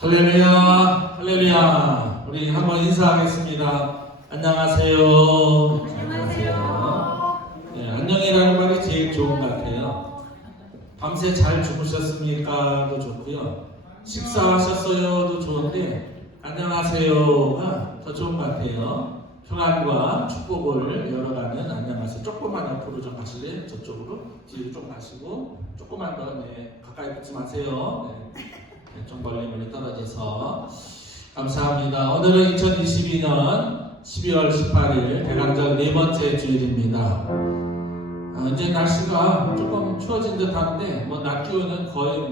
할렐루야, 할렐루야. 우리 한번 인사하겠습니다. 안녕하세요. 안녕하세요. 네, 안녕이라는 말이 제일 좋은 것 같아요. 밤새 잘 주무셨습니까?도 좋고요. 식사하셨어요?도 좋은데 안녕하세요가 더 좋은 것 같아요. 평안과 축복을 열어가는 안녕하세요. 조금만 옆으로 좀 가실래요? 저쪽으로 뒤로 좀 가시고 조금만 더 가까이 붙지 마세요. 좀 멀리 떨어져서 감사합니다. 오늘은 2022년 12월 18일 대강절 네 번째 주일입니다. 이제 날씨가 조금 추워진 듯한데 낮 기온은 거의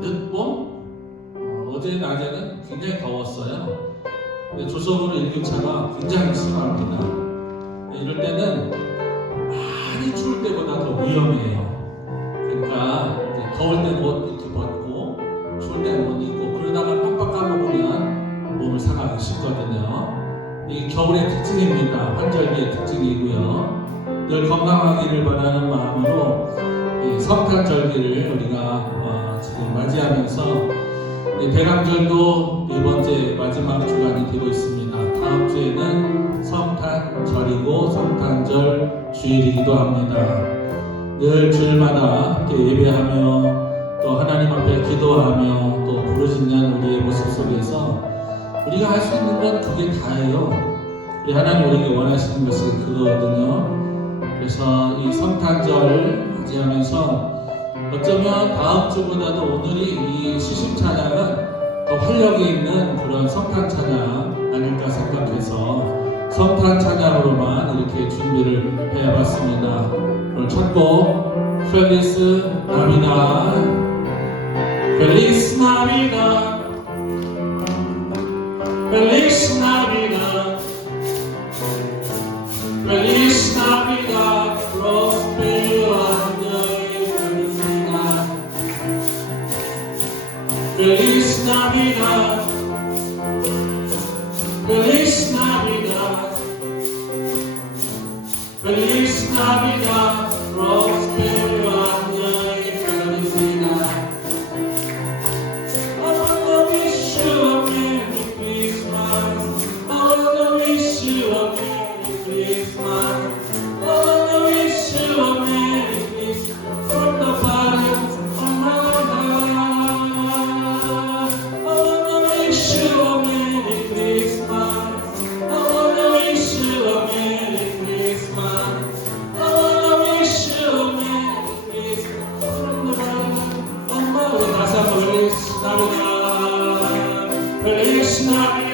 늦봄? 어제 낮에는 굉장히 더웠어요. 조선으로 일교차가 굉장히 심합니다. 이럴 때는 많이 추울 때보다 더 위험해요. 그러니까 더울 때는 옷 이렇게 벗고 추울 때는 못 입고 그러다가 깜빡 까먹으면 몸을 상하기 쉽거든요. 이게 겨울의 특징입니다. 환절기의 특징이고요. 늘 건강하기를 바라는 마음으로 이 성탄절기를 우리가 지금 맞이하면서 대강절도 네 번째 마지막 주간이 되고 있습니다. 다음 주에는 성탄절이고 성탄절 주일이기도 합니다. 늘 주일마다 함께 예배하며 또 하나님 앞에 기도하며 또 부르짖는 우리의 모습 속에서 우리가 할 수 있는 건 그게 다예요. 우리 하나님 우리에게 원하시는 것이 그거거든요. 그래서 이 성탄절 맞이하면서 어쩌면 다음 주보다도 오늘이 이 시심 찬양은 더 활력이 있는 그런 성탄 찬양 아닐까 생각해서 성탄 찬양으로만 이렇게 준비를 해봤습니다. 오늘 첫 곡 Feliz Navidad, Feliz Navidad, Feliz Navidad, Feliz Navidad, Prospero año y felicidad. Feliz Navidad, Feliz Navidad, Feliz Navidad, Prospero año y felicidad. I wanna wish you a Merry Christmas. I wanna wish you a Merry Christmas. I wanna wish you a Merry Christmas from the bottom of my heart. I wanna wish you a Merry Christmas. I wanna wish you a Merry Christmas. I wanna wish you a Merry Christmas from the bottom of my heart. 다시 한번 Feliz Navidad, Feliz Navidad.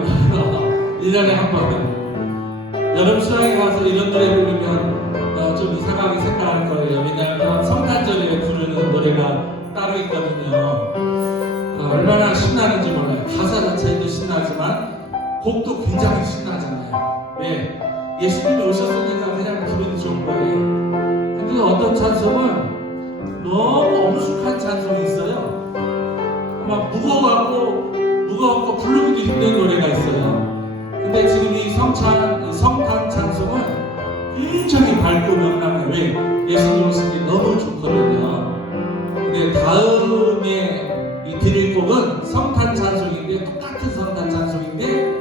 불러요. 1년에 한 번. 여름 수학에 가서 이런 노래 부르면 좀 이상하게 생각할 거예요. 왜냐하면 성탄절에 부르는 노래가 따로 있거든요. 얼마나 신나는지 몰라요. 가사 자체도 신나지만 곡도 굉장히 신나잖아요. 왜? 예수님이 오셨으니까 그냥 기분이 좋은 거예요. 근데 어떤 찬송은 너무 엄숙한 찬송이 있어요. 막 무거워갖고 부르기도 힘든 노래가 있어요. 근데 지금 이 성탄 찬송은 굉장히 밝고 명랑해요. 왜? 예수님 오시니 너무 좋거든요. 근데 다음에 이 드릴 곡은 성탄 찬송인데, 똑같은 성탄 찬송인데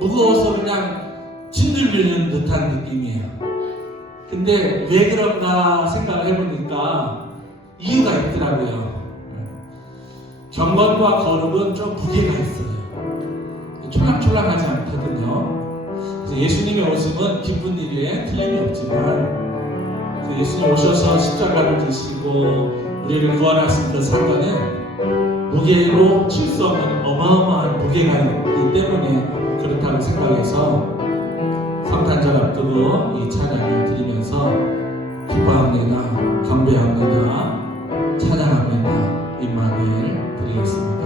무거워서 그냥 짓눌리는 듯한 느낌이에요. 근데 왜 그런가 생각을 해보니까 이유가 있더라고요. 경건과 거룩은 좀 무게가 있어요. 촐랑촐랑하지 않거든요. 그래서 예수님의 오심은 기쁜 일에 틀림이 없지만 그 예수님 오셔서 십자가를 지시고 우리를 구원하신 그 사건은 무게로 칠 수 없는 어마어마한 무게가 있기 때문에 그렇다고 생각해서 성탄절 앞두고 이 찬양을 드리면서 기뻐합니다, 경배합니다, 찬양합니다, 임마누엘 드리겠습니다.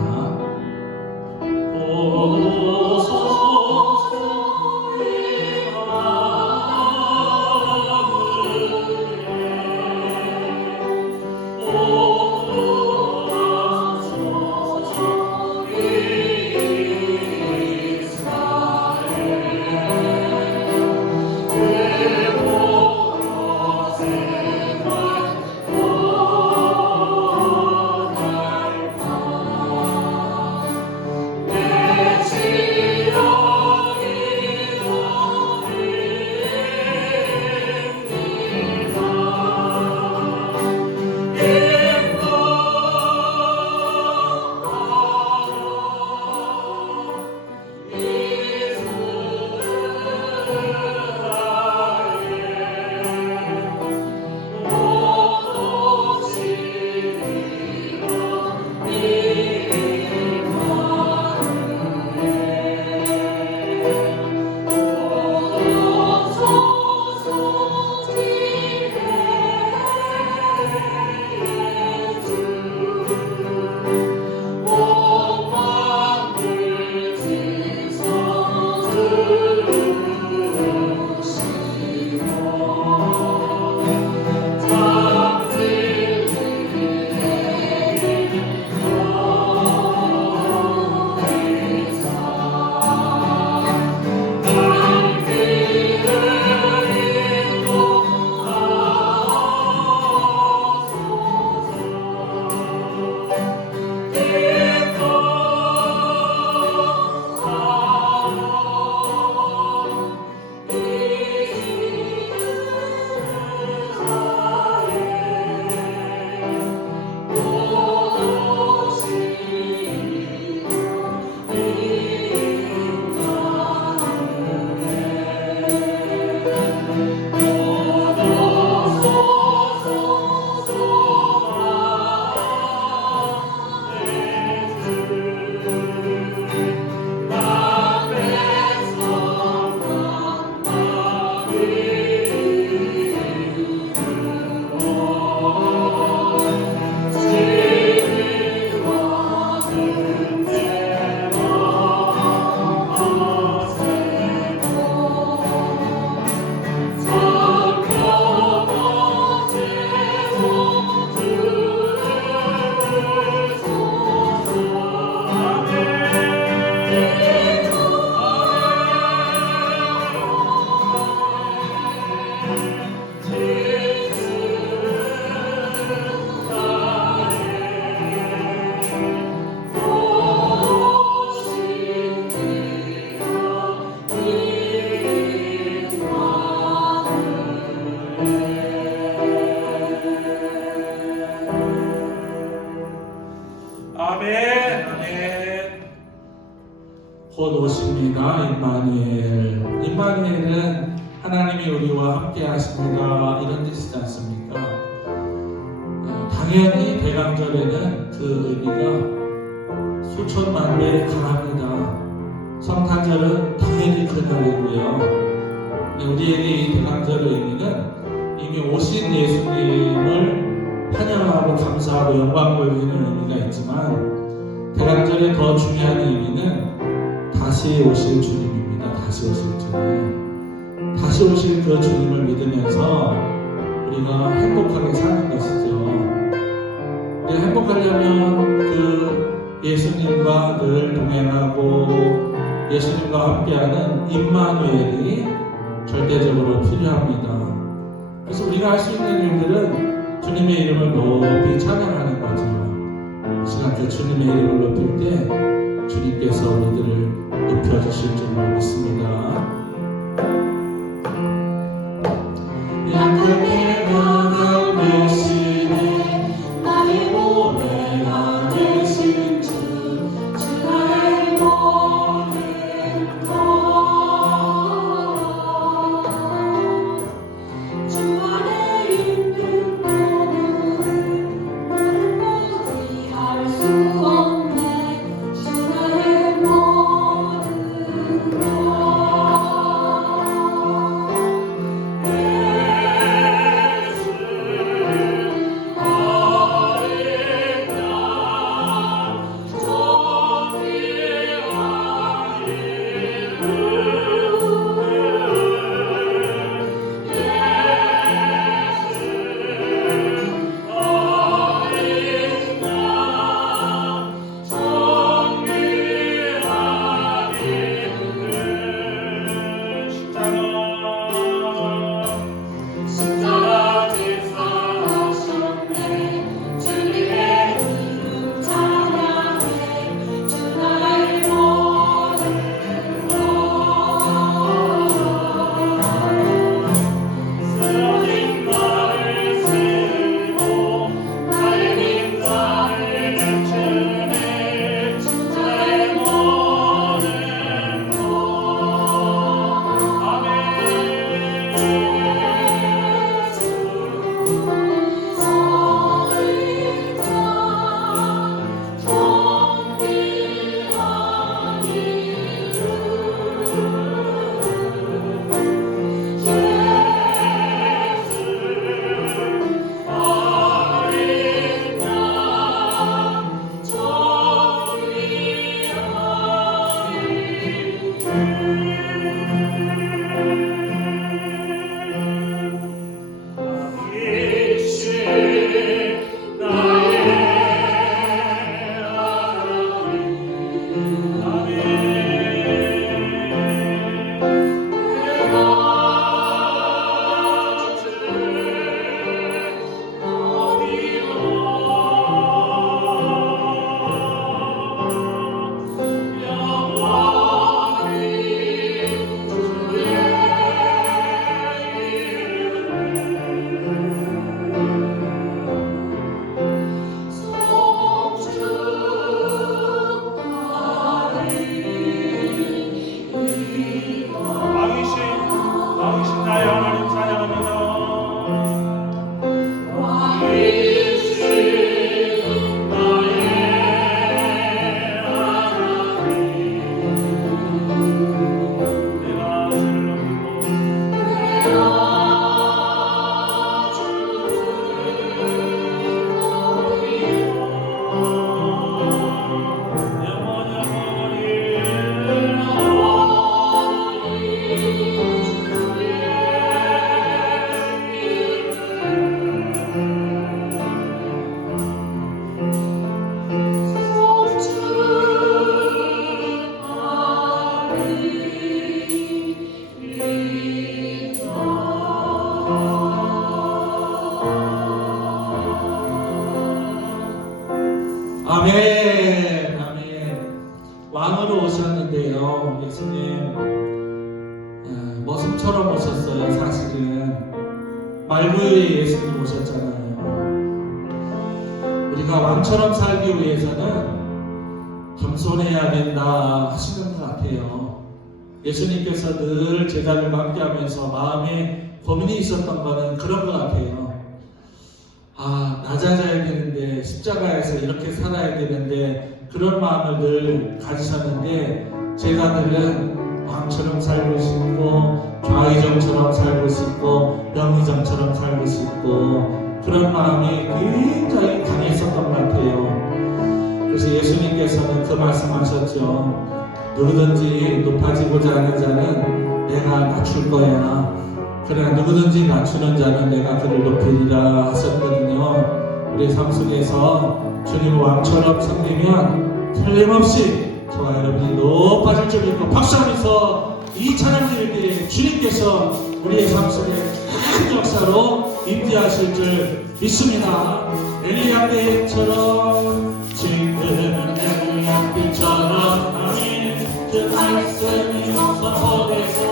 곧 오십니다. 임마누엘은 하나님이 우리와 함께 하십니다, 이런 뜻이지 않습니까? 당연히 대강절에는 그 의미가 수천만 배 강합니다. 성탄절은 당연히 그날이고요. 우리에게 이 대강절의 의미는 이미 오신 예수님을 환영하고 감사하고 영광 돌리는 의미가 있지만, 대강절의 더 중요한 의미는 다시 오실 주님입니다. 다시 오실 주님, 다시 오실 그 주님을 믿으면서 우리가 행복하게 사는 것이죠. 우리가 행복하려면 그 예수님과 늘 동행하고 예수님과 함께하는 임마누엘이 절대적으로 필요합니다. 그래서 우리가 할 수 있는 일들은 주님의 이름을 높이 찬양하는 거죠. 이 시간 때 주님의 이름을 높일 때 주님께서 우리들을 높여주실 줄 믿습니다. 양끝에 너를 대신해 나의 보배가 되신 주 나의 모든 것 주 안에 있는 너는 너를 포기할 수 없네 주 나의 모든 것 아멘, 아멘. 왕으로 오셨는데요, 예수님 머슴처럼 오셨어요. 사실은 말구유의 예수님 오셨잖아요. 우리가 왕처럼 살기 위해서는 겸손해야 된다 하시는 것 같아요. 예수님께서 늘 제자들과 함께하면서 마음에 고민이 있었던 거는 그런 것 같아요. 낮아져야 되는데, 십자가에서 이렇게 살아야 되는데, 그런 마음을 늘 가지셨는데, 제자들은 왕처럼 살고 싶고 좌의정처럼 살고 싶고 영의정처럼 살고 싶고 그런 마음이 굉장히 강했었던 것 같아요. 그래서 예수님께서는 그 말씀하셨죠. 누구든지 높아지고자 하는 자는 내가 낮출 거야. 그러나 누구든지 낮추는 자는 내가 그를 높이리라 하셨거든요. 우리 삶 속에서 주님 왕처럼 섬기면 틀림없이 저와 여러분이 높아질 줄 믿고 박수하면서 이 찬양 드릴 때 주님께서 우리의 삶 속에 큰 역사로 임재하실 줄 믿습니다. 엘리야 때처럼 지금은 엘리야 때처럼 아멘. 그 말씀이 선포되고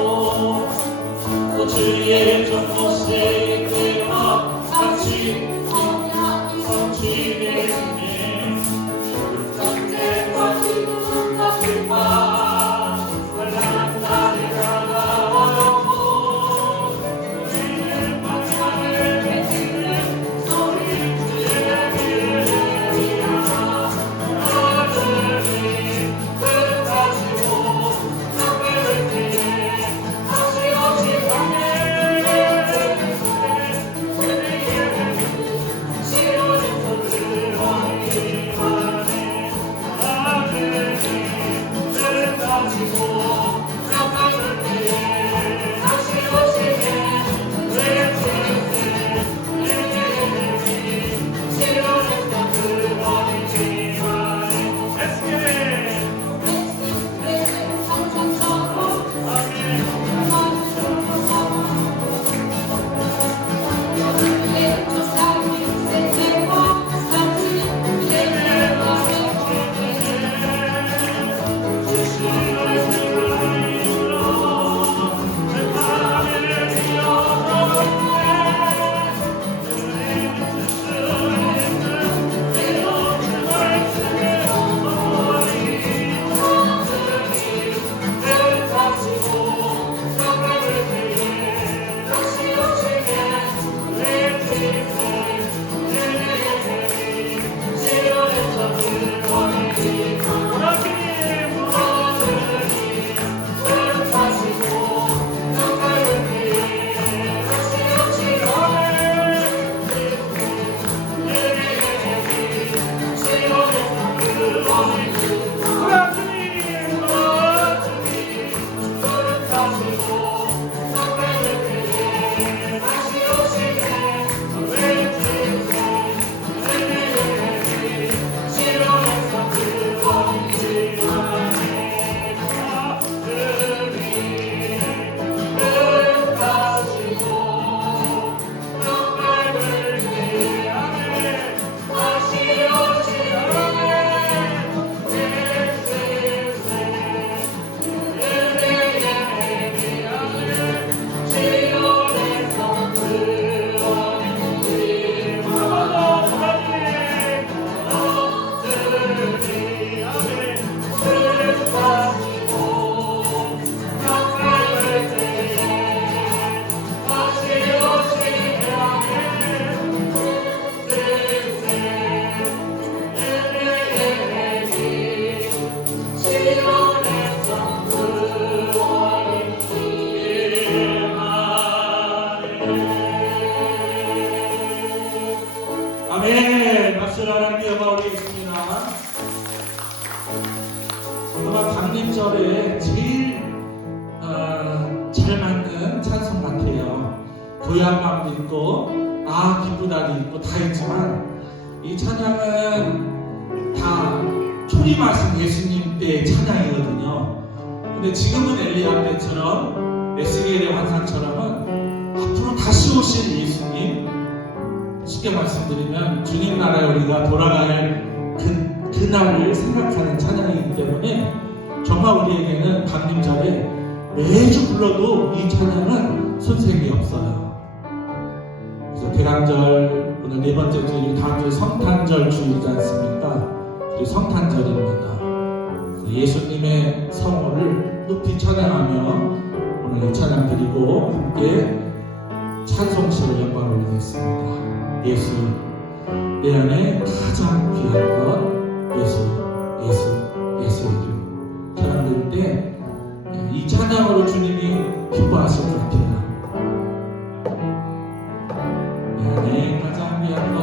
또 주의 종 모세의 때와 같이 성취되네. 전쟁과 기쁨과 불화 환난한 날이 다가오고 우리는 마지막을 외치는 소리 주의 할렐루야. 하늘이 끝까지고 땅을 위해 다시 오실 밤에 시온에서 들어오니 하네. 하늘이 끝까지고 땅을 위해 다시 오시네. 외치세 시온에서 들어오니 하네. Let's get it! 아멘. 박수를 하나님께 영광 올리겠습니다. 아마 강림절에 제일 잘 맞는 찬송 같아요. 고향감도 있고 기쁘다도 있고 다 있지만 이 찬양은 다 초림하신 예수님 때의 찬양이거든요. 근데 지금은 엘리야 때처럼 에스겔의 환상처럼은 앞으로 다시 오실 예수님, 쉽게 말씀드리면 주님 나라에 우리가 돌아갈 그날을 생각하는 찬양이기 때문에 정말 우리에게는 강림절에 매주 불러도 이 찬양은 손색이 없어요. 그래서 대강절 오늘 네 번째 주, 다음 주 성탄절 주이지 않습니까? 우리 성탄절입니다. 예수님의 성호를 높이 찬양하며 오늘 이 찬양 드리고 함께 찬송시를 영광 올리겠습니다. 예수, 내 안에 가장 귀한 것 예수, 예수, 예수 이름. 찬양 드릴 때 이 찬양으로 주님이 기뻐하실 것 같아요. 내 가장 귀한 것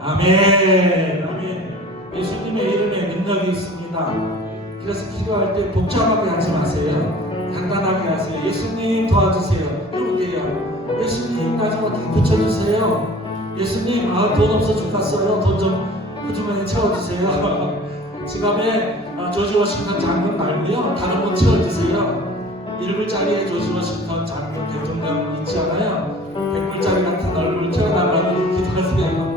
아멘, 아멘. 예수님의 이름에 능력이 있습니다. 그래서 기도할 때 복잡하게 하지 마세요. 간단하게 하세요. 예수님 도와주세요. 이러면 돼요. 예수님 나중에 다 붙여주세요. 예수님 돈 없어 죽겠어요. 돈 좀 그 주머니에 채워주세요. 지갑에 조지 워싱턴 장군 말고요. 다른 분 채워주세요. 1불짜리에 조지 워싱턴 장군 대통령 있지 않아요? 100불짜리 같은 얼굴 채워달라고 기도하세요.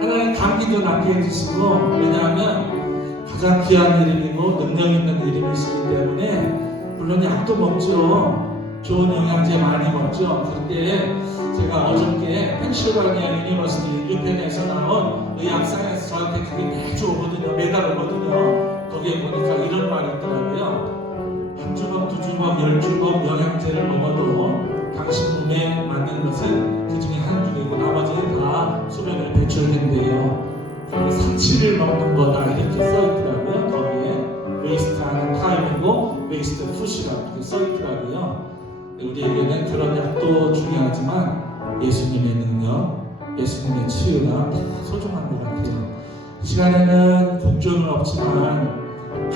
하나님 감기도 낫게 해주시고, 왜냐하면 가장 귀한 이름이고 능력 있는 이름이시기 때문에 물론 약도 먹죠. 좋은 영양제 많이 먹죠. 그때 제가 어저께 펜실바니아 유니버시티 유펜에서 나온 의학상에서 저한테 그게 매주 오거든요. 매달 오거든요. 거기에 보니까 이런 말이 있더라고요. 한 주먹, 두 주먹, 10주먹 영양제를 먹어도 당신 몸에 맞는 것은 그 중에 한 줄이고 나머지는 다 수면을 배출된대요. 상치를 먹는 거다 이렇게 써있더라고요. 거기에 웨이스트하는 타임이고 웨이스트 푸시라고 이렇게 써있더라고요. 우리에게는 그런 약도 중요하지만 예수님의 능력, 예수님의 치유가 다 소중한 것 같아요. 이 시간에는 국조는 없지만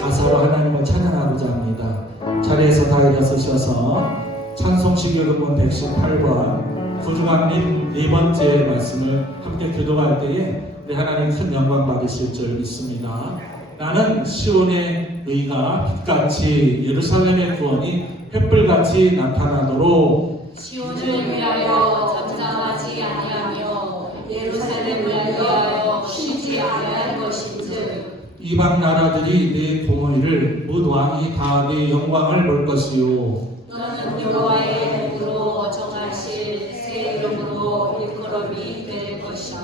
가사로 하나님을 찬양하고자 합니다. 자리에서 다 일어서셔서 찬송시 교도본 118번 구주강림 4번째 말씀을 함께 교도할 때에 우리 하나님 큰 영광 받으실 줄 믿습니다. 나는 시온의 의가 빛같이 예루살렘의 구원이 횃불같이 나타나도록 시온을 위하여 잠잠하지 아니하며 예루살렘을 위하여 쉬지 아니할 것인즉 이방 나라들이 내 공의를 뭇 왕이 다 내 영광을 볼 것이요 너는 여호와의 이름으로 정하실 새 이름으로 일컬음이 될 것이며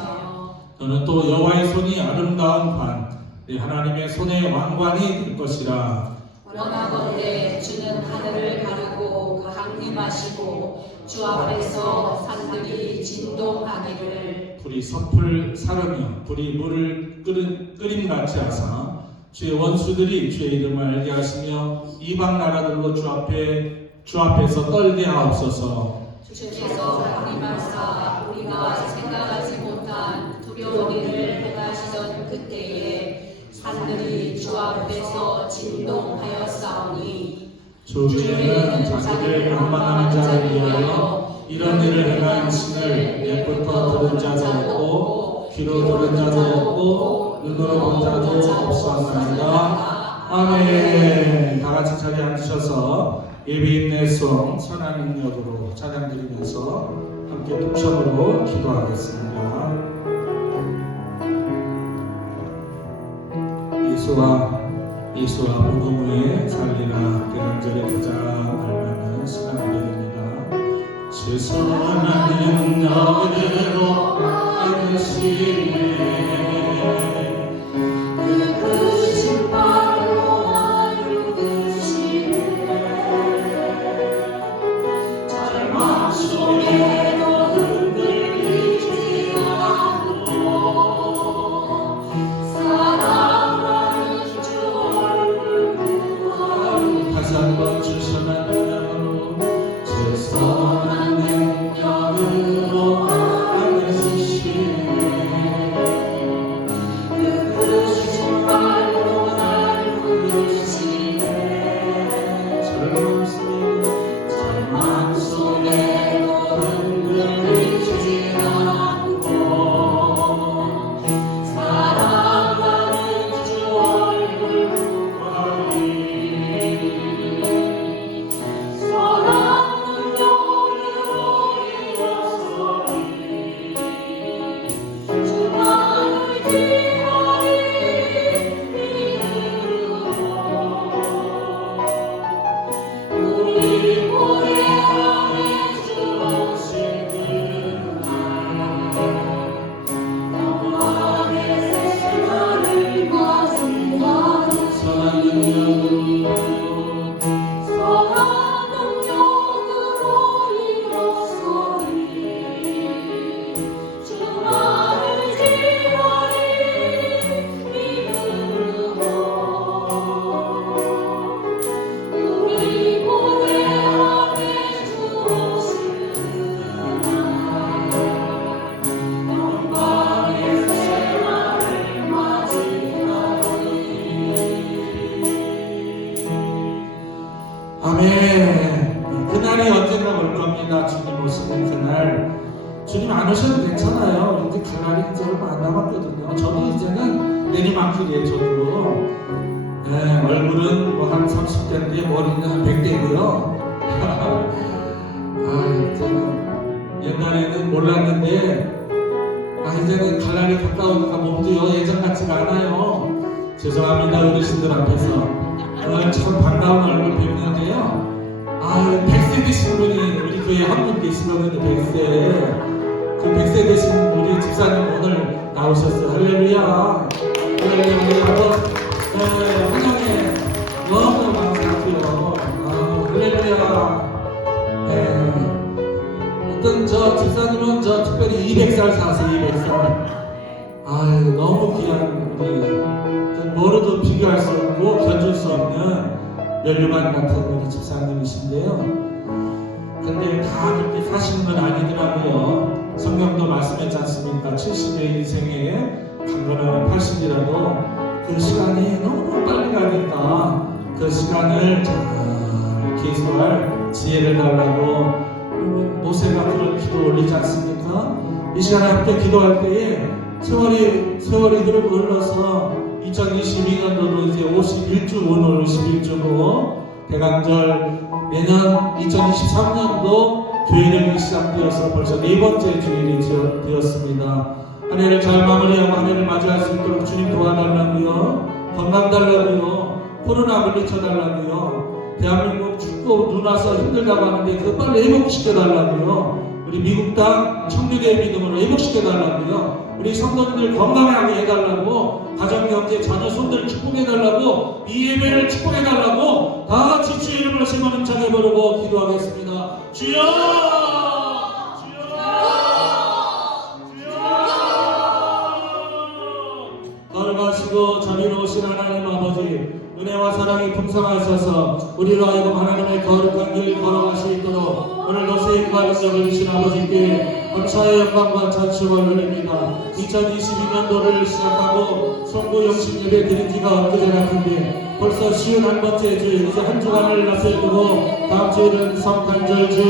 너는 또 여호와의 손이 아름다운 관 내 하나님의 손의 왕관이 될 것이라. 원하건대 주는 하늘을 가르고 강림하시고 주 앞에서 산들이 진동하기를 불이 섭을 사르며 불이 물을 끓임같이 하사 주의 원수들이 주의 이름을 알게 하시며 이방 나라들로 주 앞에서 떨게 하옵소서. 주께서 강림하사 우리가 생각하지 못한 두려운 일을 행하시던 그때에 산들이 주 앞에서 진동하였사오니 주께는 자기를 경망하는 자를 위하여 이런 일을 행한 신을 옛부터 들은 자도 없고 귀로 들은 자도 없고 눈으로 본 자도 없사옵나이다. 아멘. 다 같이 자리에 앉으셔서 예배 인내성 선한 능력으로 찬양드리면서 함께 통성으로 기도하겠습니다. 예수와 복음 위에 살리라. 대강절에 가장 알맞는 시간입니다. 최선한 능력으로 하시네. 그 크신 발로 나를 부시네. 절망 속에도 흔들리지 않고 사랑하는 주 얼굴 보아요. 다시 한번 주선한 능력으로 최선한 능력으로 하시네. 그 크신 발로 나를 부시네. 절망 속에도 흔들리지 않고 사랑하는 주 얼굴 보아요. 선한 능력으로 일어서리 주만을 기다리 우리 고뇌 안에 주 오시는 날 영광의 새날을 맞이하는 선한 능력으로 선한 능력으로 일어서리 주만을 기다리 믿음으로 우리 고뇌 안에 주 오시는 날 영광의 새날을 맞이하리. 아멘. 그날이 언젠가 올 겁니다. 주님 오시는 그날. 주님 안 오셔도 괜찮아요. 이제 갈 날이 이제 얼마 안 남았거든요. 저도 이제는 내리막길이에요. 저도. 네, 얼굴은 뭐 한 30대인데 머리는 한 100대고요. 이제는 옛날에는 몰랐는데 이제는 갈 날이 가까우니까 몸도요 예전 같지가 않아요. 죄송합니다 어르신들 앞에서. 참 반가운 얼굴 뵙는데요. 100세 되신 분이 우리 교회에 한 분 계시거든요. 100세. 그 100세 되신 우리 집사님 오늘 나오셨어요. 할렐루야. 할렐루야. 환영해. 너무 감사하고요. 할렐루야. 어떤 저 집사님은 저 특별히 200살 사세요. 200살. 너무 귀한 우리 뭐로도 비교할 수 없고 견줄 수 없는 멸류관 같은 우리 집사님이신데요. 근데 다 그렇게 사시는 건 아니더라고요. 성경도 말씀했지 않습니까? 70의 인생에 강건하면 80이라도 그 시간이 너무 빨리 가니까 그 시간을 잘 계수할 지혜를 달라고 모세가 그런 기도 올리지 않습니까? 이 시간에 함께 기도할 때에 세월이 흘러서 2022년도도 이제 51주 오늘 51주고 대강절 내년 2023년도 주일이 시작되어서 벌써 4번째 주일이 되었습니다. 한 해를 잘 마무리하고 한 해를 맞이할 수 있도록 주님 도와달라고요. 건강 달라고요. 코로나 물리쳐달라고요. 대한민국 춥고 눈 와서 힘들다고 하는데 그거 빨리 회복시켜달라고요. 우리 미국 땅 청교도의 믿음으로 회복시켜달라고요. 우리 성도님들 건강하게 해달라고, 가정경제 자녀 손들 축복해달라고, 이 예배를 축복해달라고 다 같이 주의 이름으로 세 번 힘차게 부르고 기도하겠습니다. 주여! 걸어가시고 저리로 오신 하나님 아버지, 은혜와 사랑이 풍성하셔서 우리로 하여금 하나님의 거룩한 길 걸어갈 수 있도록 오늘도 세임과 능력을 주신 아버지께 감사의 영광과 찬송을 드립니다. 2022년도를 시작하고 성부 영신 예배 드린 지가 엊그제 같은데 벌써 51번째 주, 이제 한 주간을 앞에 두고 다음 주에는 성탄절 주,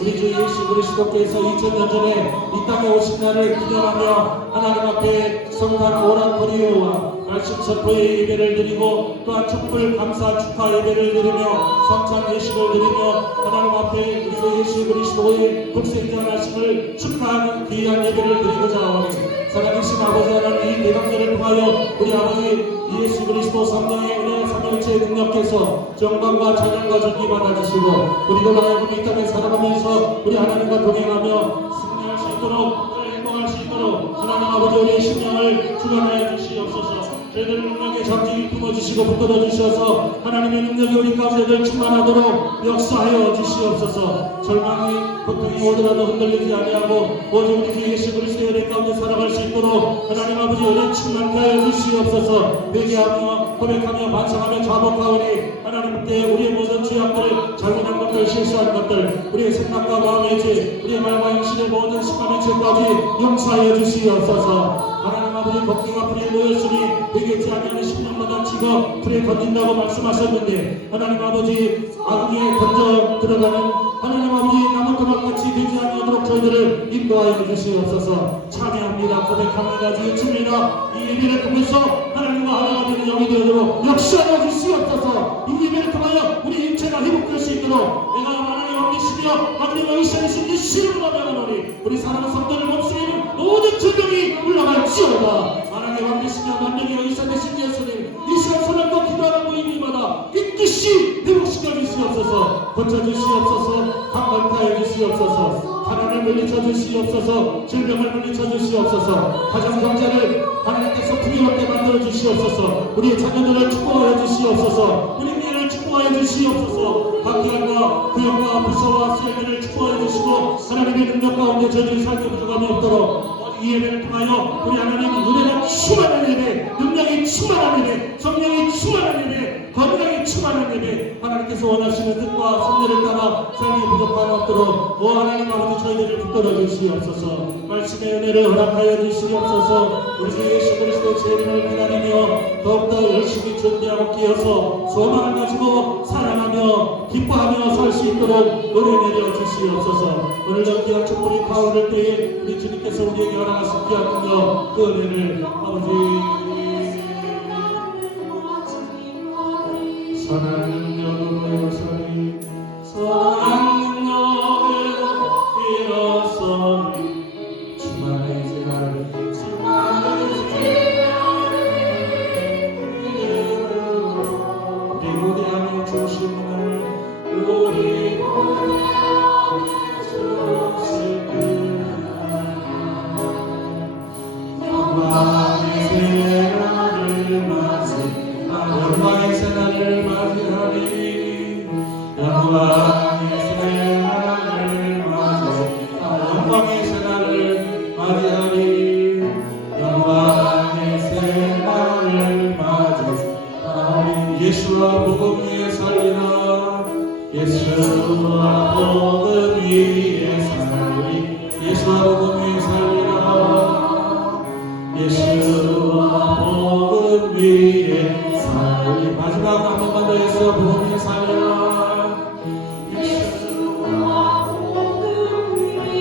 우리 주 예수 그리스도께서 2000년 전에 이 땅에 오신 날을 기념하며 하나님 앞에 성탄 오라토리오와 말씀 선포의 예배를 드리고 또한 촛불 감사 축하 예배를 드리며 성찬 예식을 드리며 하나님 앞에 우리 주 예수 그리스도의 복생전하심을 축하하는 귀한 예배를 드리고자 하오니 살아계신 아버지 하나님 이 대강절을 통하여 우리 아버지 예수 그리스도 성령의 은혜 삼위일체의 능력께서 정광과 찬양과 존귀 받아주시고 우리도 하여금 이 땅에 살아가면서 우리 하나님과 동행하며 승리할 수 있도록 행복할 수 있도록 하나님 아버지 우리의 심령을 주관하여 주시옵소서. 저희들 능력의 잠재기 품어주시고 붙들어 주셔서 하나님의 능력이 우리 가운데들 충만하도록 역사하여 주시옵소서. 절망이 고통이 오더라도 흔들리지 아니하고 오직 우리 주 예수 그리스도의 은혜 가운데 살아갈 수 있도록 하나님 아버지 은혜 충만케 하여 주시옵소서. 회개하며 고백하며 반성하며 자복하오니 하나님께 우리의 모든 죄악들 잘못한 것들 실수한 것들 우리의 생각과 마음의 죄 우리의 말과 행실의 모든 심판의 죄까지 용서하여 주시옵소서. 하나님 아버지 걱정과 불에 모였으니 되겠지 아니하는 10년마다 찍어 불에 던진다고 말씀하셨는데 하나님 아버지 악에 던져 들어가는 하나님 아버지 남은 도박같이 되지 아니하도록 저희들을 인도하여 주시옵소서. 찬양합니다. 고백합니다. 주님이라 이 예배를 통해서 하나님과 하나가 되는 영이 되도록 역사하여 주시옵소서. 이 예배를 통하여 우리 인체가 회복될 수 있도록 내가 하나님의 왕이시며 하나님의 의사이신 예수님으로 명하노니 우리 사랑하는 성도들 몸속에 있는 모든 질병이 물러갈지어다. 하나님의 왕이시며 만명의 의사 되신 예수님 이 시간 소망과 기도하는 모임이마다 깨끗이 회복시켜 주시옵소서. 고쳐주시옵소서. 강건하여 주시옵소서. 가난을 물리쳐 주시옵소서. 질병을 물리쳐 주시옵소서. 가정 경제를 하나님께서 풍요롭게 만들어 주시옵소서. 우리의 자녀들을 축복하여 주시옵소서. 우리 미래를 축복하여 주시옵소서. 각기한과 교육과 부서와 수행을 축복하여 주시고 하나님의 능력 가운데 저희들이 살게 부족함이 없도록 이 예배를 통하여 우리 하나님 은혜가 충만한 예배, 능력이 충만한 예배, 성령이 충만한 예배, 건강이 충만한 예배 하나님께서 원하시는 뜻과 섭리를 따라 삶이 부족함 없도록 오 하나님 아버지 저희들을 붙들어 주시옵소서. 말씀의 은혜를 허락하여 주시옵소서. 우리 주 예수 그리스도의 제 이름을 기다리며 더욱더 열심히 존재하고 끼어서 소망을 가지고 사랑하며 기뻐하며 살 수 있도록 은혜 내려 주시옵소서. 오늘도 귀한 촛불이 타오를 때에 우리 주님께서 우리에게 허락하신 귀한 능력 그 은혜를 아버지 선한 능력으로 일어서니 선한 능력으로 일어서니 주만의 제가를 우리 고대함의 주심을 우리 고대함의 주심을 영광의 새날을 영광의 새날을 맞이하리 영광의 새날을 영광의 새날을 맞이하리 영광의 새날을 맞이하리 예수와 복음 위에 살리라 예수와 복음 위에 살리 예수와 복음 위에 살리라 예수와 복음 위에 살리 마지막 한 번만 더 해서 복음 위에 살리라 예수와 복음 위에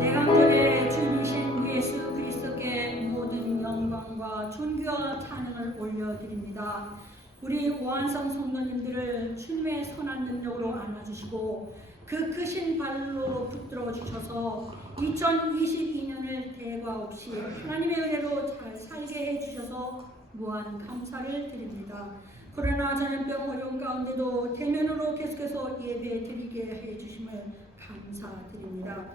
대강절에 주이신 예수 그리스도께 모든 영광과 존귀와 찬양을 올려드립니다. 우리 오한성 성도님들을 주님의 선한 능력으로 안아주시고 그 크신 발로 붙들어 주셔서 2022년을 대과 없이 하나님의 은혜로 잘 살게 해주셔서 무한 감사를 드립니다. 코로나 전염병 어려운 가운데도 대면으로 계속해서 예배 드리게 해주심을 감사드립니다.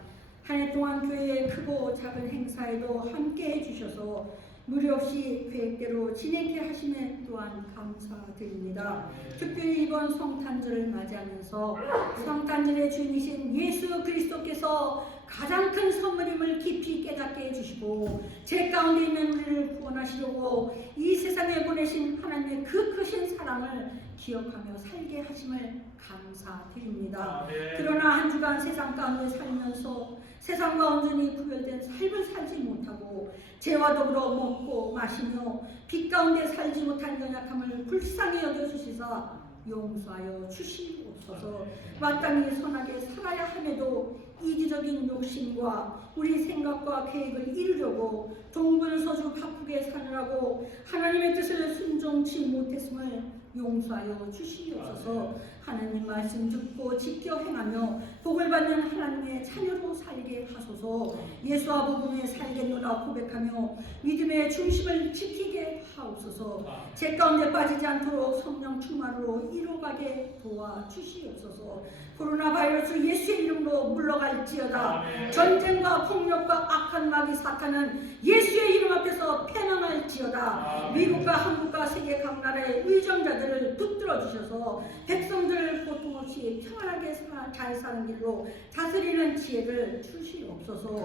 한 해 동안 교회의 크고 작은 행사에도 함께 해주셔서 무리 없이 계획대로 진행케 하시는 또한 감사드립니다. 특별히 이번 성탄절을 맞이하면서 성탄절의 주인이신 예수 그리스도께서 가장 큰 선물임을 깊이 깨닫게 해주시고 제 가운데 있는 우리를 구원하시려고 이 세상에 보내신 하나님의 그 크신 사랑을 기억하며 살게 하심을 감사드립니다. 그러나 한 주간 세상 가운데 살면서 세상과 온전히 구별된 삶을 살지 못하고 죄와 더불어 먹고 마시며 빛 가운데 살지 못한 연약함을 불쌍히 여겨주시사 용서하여 주시옵소서. 마땅히 선하게 살아야 함에도 이기적인 욕심과 우리 생각과 계획을 이루려고 동분서주 바쁘게 사느라고 하나님의 뜻을 순종치 못했음을 용서하여 주시옵소서. 하나님 말씀 듣고 지켜 행하며 복을 받는 하나님의 자녀로 살게 하소서. 예수와 복음에 살겠노라 고백하며 믿음의 중심을 지키게 하옵소서. 제 가운데 빠지지 않도록 성령 충만으로 이루어가게 도와주시옵소서. 코로나 바이러스 예수의 이름으로 물러갈지어다. 전쟁과 폭력과 악한 마귀 사탄은 예수의 이름 앞에서 패망할지어다. 미국과 한국과 세계 각 나라의 의정자들을 붙들어 주셔서 백성들을 고통 없이 평안하게 잘 사는 길로 다스리는 지혜를 주시옵소서.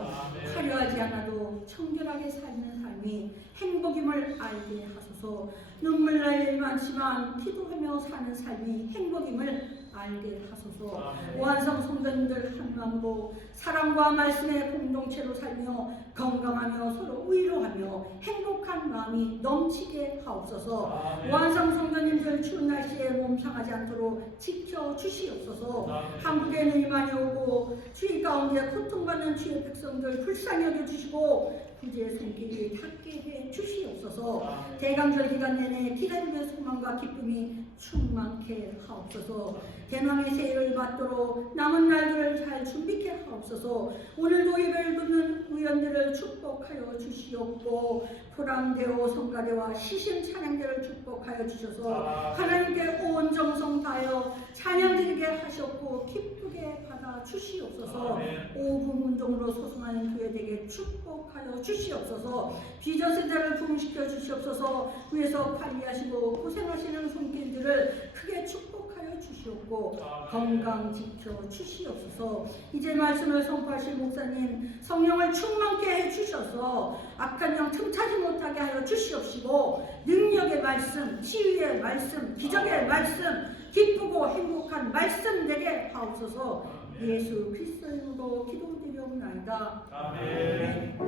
화려하지 않아도 청결하게 사는 삶이 행복임을 알게 하소서. 눈물 날 일 많지만 기도하며 사는 삶이 행복임을 알게 하소서. 오한성 성도님들 한 마음으로 사랑과 말씀의 공동체로 살며 건강하며 서로 위로하며 행복한 마음이 넘치게 하옵소서. 오한성 성도님들 추운 날씨에 몸 상하지 않도록 지켜주시옵소서. 한국에 눈이 많이 오고 주의 가운데 고통받는 주의 백성들 불쌍히 여겨주시고 구제의 손길이 닿게 해 주시옵소서. 대강절 기간 내내 기다림의 소망과 기쁨이 충만케 하옵소서. 대망의 새해를 받도록 남은 날들을 잘 준비케 하옵소서. 오늘도 예배를 듣는 의원들을 축복하여 주시옵고 포람대오 성가대와 시신 찬양대를 축복하여 주셔서 하나님께 온 정성 다하여 찬양드리게 하셨고 기쁘게 받아 주시옵소서. 오부문종으로 소송하는 교회에게 축복하여 주시옵소서. 비전세대를 부흥시켜 주시옵소서. 위에서 관리하시고 고생하시는 손길들을 크게 축복하여 주시옵고 건강 지켜 주시옵소서. 이제 말씀을 선포하실 목사님 성령을 충만케 해 주셔서 악한 영 틈타지 못하게 하여 주시옵시고 능력의 말씀, 치유의 말씀, 기적의 말씀, 기쁘고 행복한 말씀 되게 하옵소서. 예수 그리스도의 이름으로 기도드리옵나이다. 아멘.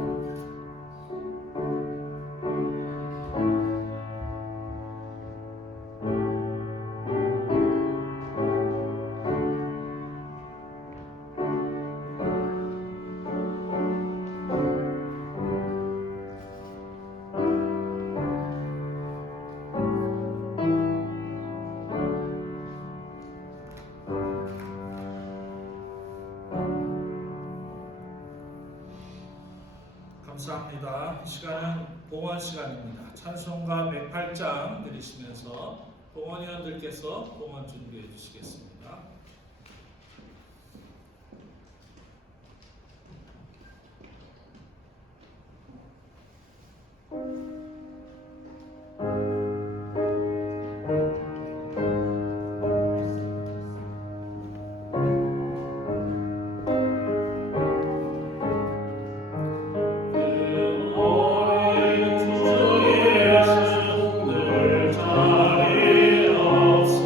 감사합니다. 이 시간은 봉헌 시간입니다. 찬송가 108장 드리시면서 봉헌위원들께서 봉헌 준비해 주시겠습니다. 늘 자리 없어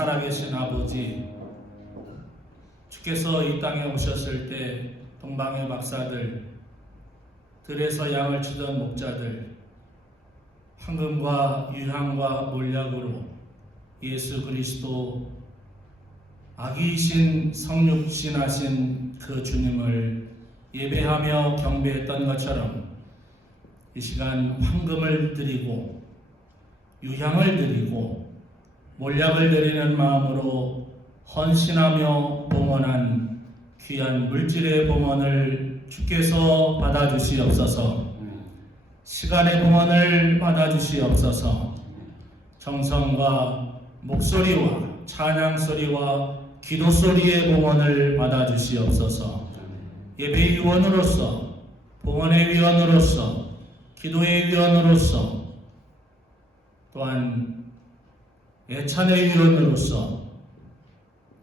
살아계신 아버지, 주께서 이 땅에 오셨을 때 동방의 박사들, 들에서 양을 치던 목자들, 황금과 유향과 몰약으로 예수 그리스도 아기이신 성육신하신 그 주님을 예배하며 경배했던 것처럼 이 시간 황금을 드리고 유향을 드리고 몰약을 드리는 마음으로 헌신하며 봉헌한 귀한 물질의 봉헌을 주께서 받아주시옵소서. 시간의 봉헌을 받아주시옵소서. 정성과 목소리와 찬양 소리와 기도 소리의 봉헌을 받아주시옵소서. 예배 위원으로서, 봉헌의 위원으로서, 기도의 위원으로서, 또한 예찬의 위원으로서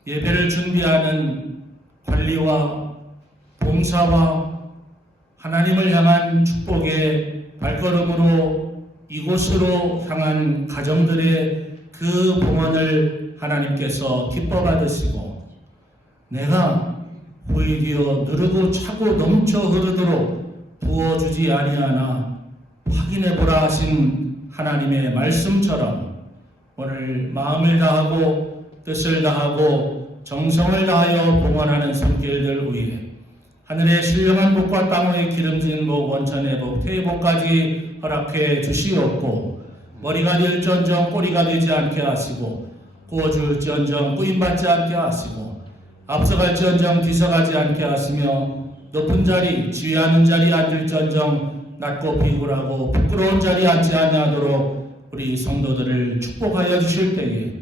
예배를 준비하는 관리와 봉사와 하나님을 향한 축복의 발걸음으로 이곳으로 향한 가정들의 그 봉헌을 하나님께서 기뻐 받으시고, 내가 후이되어 누르고 차고 넘쳐 흐르도록 부어주지 아니하나 확인해 보라 하신 하나님의 말씀처럼 오늘 마음을 다하고 뜻을 다하고 정성을 다하여 봉헌하는 손길들 위에 하늘의 신령한 복과 땅 위의 기름진 복, 원천의 복, 태의 복까지 허락해 주시옵고, 머리가 될지언정 꼬리가 되지 않게 하시고, 구워줄지언정 꾸임받지 않게 하시고, 앞서갈지언정 뒤서가지 않게 하시며, 높은 자리 지휘하는 자리에 앉을지언정 낮고 비굴하고 부끄러운 자리에 앉지 아니하도록 우리 성도들을 축복하여 주실 때에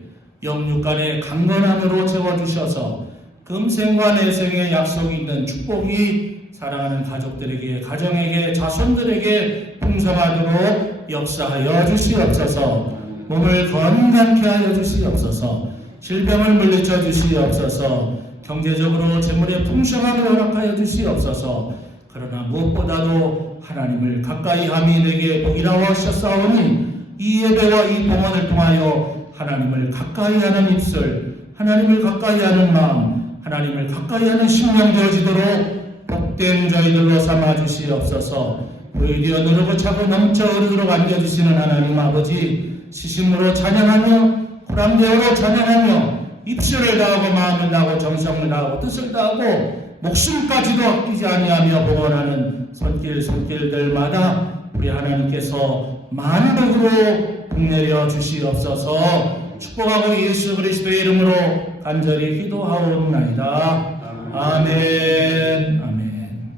영육간의 강건함으로 채워주셔서 금생과 내생의 약속이 있는 축복이 사랑하는 가족들에게, 가정에게, 자손들에게 풍성하도록 역사하여 주시옵소서. 몸을 건강케 하여 주시옵소서. 질병을 물리쳐 주시옵소서. 경제적으로 재물의 풍성함을 허락하여 주시옵소서. 그러나 무엇보다도 하나님을 가까이 함이 내게 복이라고 하셨사오니 이 예배와 이 봉헌을 통하여 하나님을 가까이 하는 입술, 하나님을 가까이 하는 마음, 하나님을 가까이 하는 심령 되어지도록 복된 저희들로 삼아 주시옵소서. 오히려 누르고 차고 넘쳐 흐르도록 안겨주시는 하나님 아버지, 시심으로 찬양하며 구람대어로 찬양하며 입술을 다하고 마음을 다하고 정성을 다하고 뜻을 다하고 목숨까지도 아끼지 아니하며 봉헌하는 손길들마다 우리 하나님께서 만복으로 복내려 주시옵소서. 축복하고 예수 그리스도의 이름으로 간절히 기도하옵나이다. 아멘. 아멘.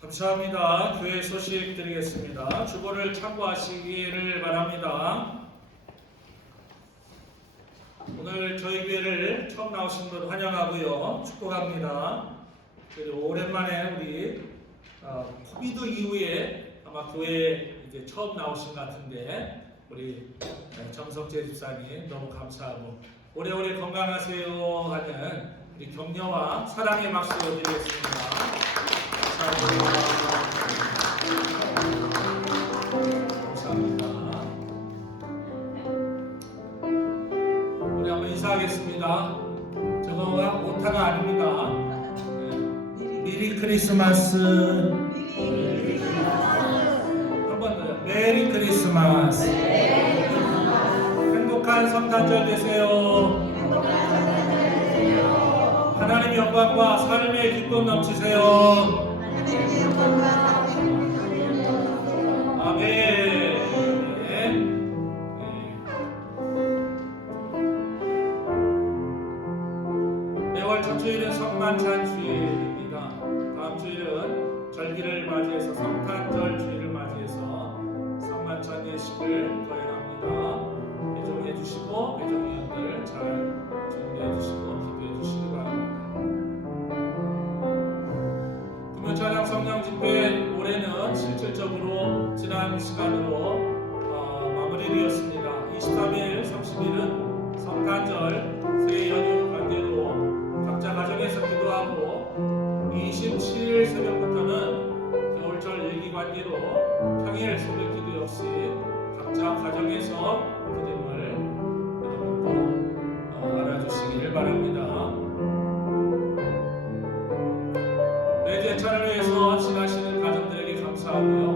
감사합니다. 교회 소식 드리겠습니다. 주보를 참고하시기를 바랍니다. 오늘 저희 교회를 처음 나오신 분 환영하고요. 축복합니다. 그리고 오랜만에 우리 코비드 이후에 아마 교회에 이제 처음 나오신 것 같은데 우리 정석재 집사님 너무 감사하고 오래오래 건강하세요 하는 우리 격려와 사랑의 박수 드리겠습니다. 감사합니다. 우리 한번 인사하겠습니다. 저거가 오타가 아닙니다. 미리 크리스마스. 한 번 더요. 메리 크리스마스. 행복한 성탄절 되세요. 하나님의 영광과 삶의 기쁨 넘치세요. 아멘. 매월 첫 주일은 성만찬 주일입니다. 다음 주일은 절기를 맞이해서 성탄절 주일을 맞이해서 성만찬 예식을 거행합니다. 배정해 주시고 배정위원들 잘 준비해 주시고 기도해 주시기 바랍니다. 금요찬양 성령 집회 올해는 실질적으로 지난 시간으로 마무리되었습니다. 23일, 30일은 성탄절 새 연휴 관계로 각자 가정에서 기도하고 27일 새벽부터는 겨울절 일기 관계로 평일 새벽 기도 역시 각자 가정에서 드림을 제차를 위해서 지나시는 가정들에게 감사하고요.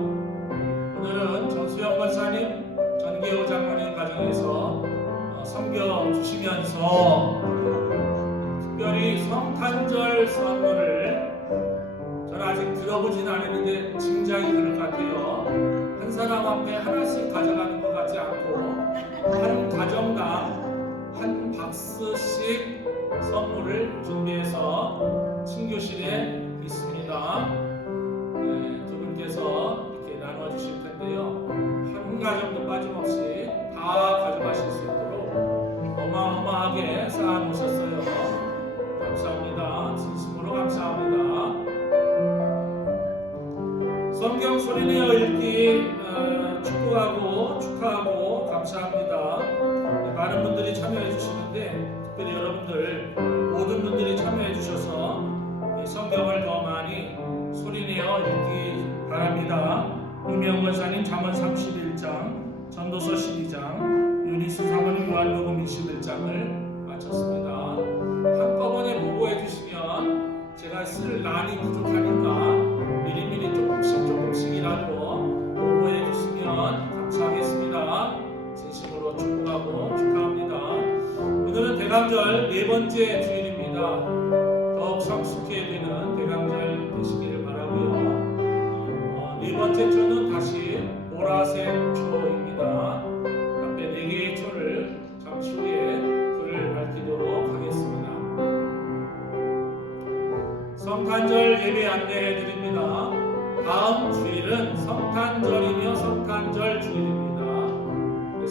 오늘은 정수영 권사님, 전계호 장로님 가정에서 섬겨주시면서 특별히 성탄절 선물을 저는 아직 들어보진 않았는데 짐작이 그럴 것 같아요. 한 사람 앞에 하나씩 가져가는 것 같지 않고 한 가정당 한 박스씩 선물을 준비해서 친교실에 있습니다. 두 분께서 이렇게 나눠주실 텐데요. 한 가정도 빠짐없이 다 가져가실 수 있도록 어마어마하게 쌓아놓으셨어요. 감사합니다. 진심으로 감사합니다. 성경 소리내어 읽기 축복하고 축하하고 감사합니다. 많은 분들이 참여해 주시는데 특별히 여러분들 모든 분들이 참여해 주셔서 성경을 더 많이 소리내어 읽기 바랍니다. 이명 권사님 잠언 31장, 전도서 12장, 유니스 사모님 요한복음 21장을 마쳤습니다. 한꺼번에 보고해 주시면 제가 쓸 난이 부족하니까 미리미리 조금씩이라도 보고해 주시면 감사하겠습니다. 진심으로 축복하고 축하합니다. 오늘은 대강절 네 번째 주일입니다. 더욱 성숙해 되는 대강절 되시기를 바라고요. 네 번째 초는 다시 보라색 초입니다. 앞에 네 개의 초를 잠시 후에 불을 밝히도록 하겠습니다. 성탄절 예배 안내해 드립니다. 다음 주일은 성탄절이며 성탄절 주일입니다.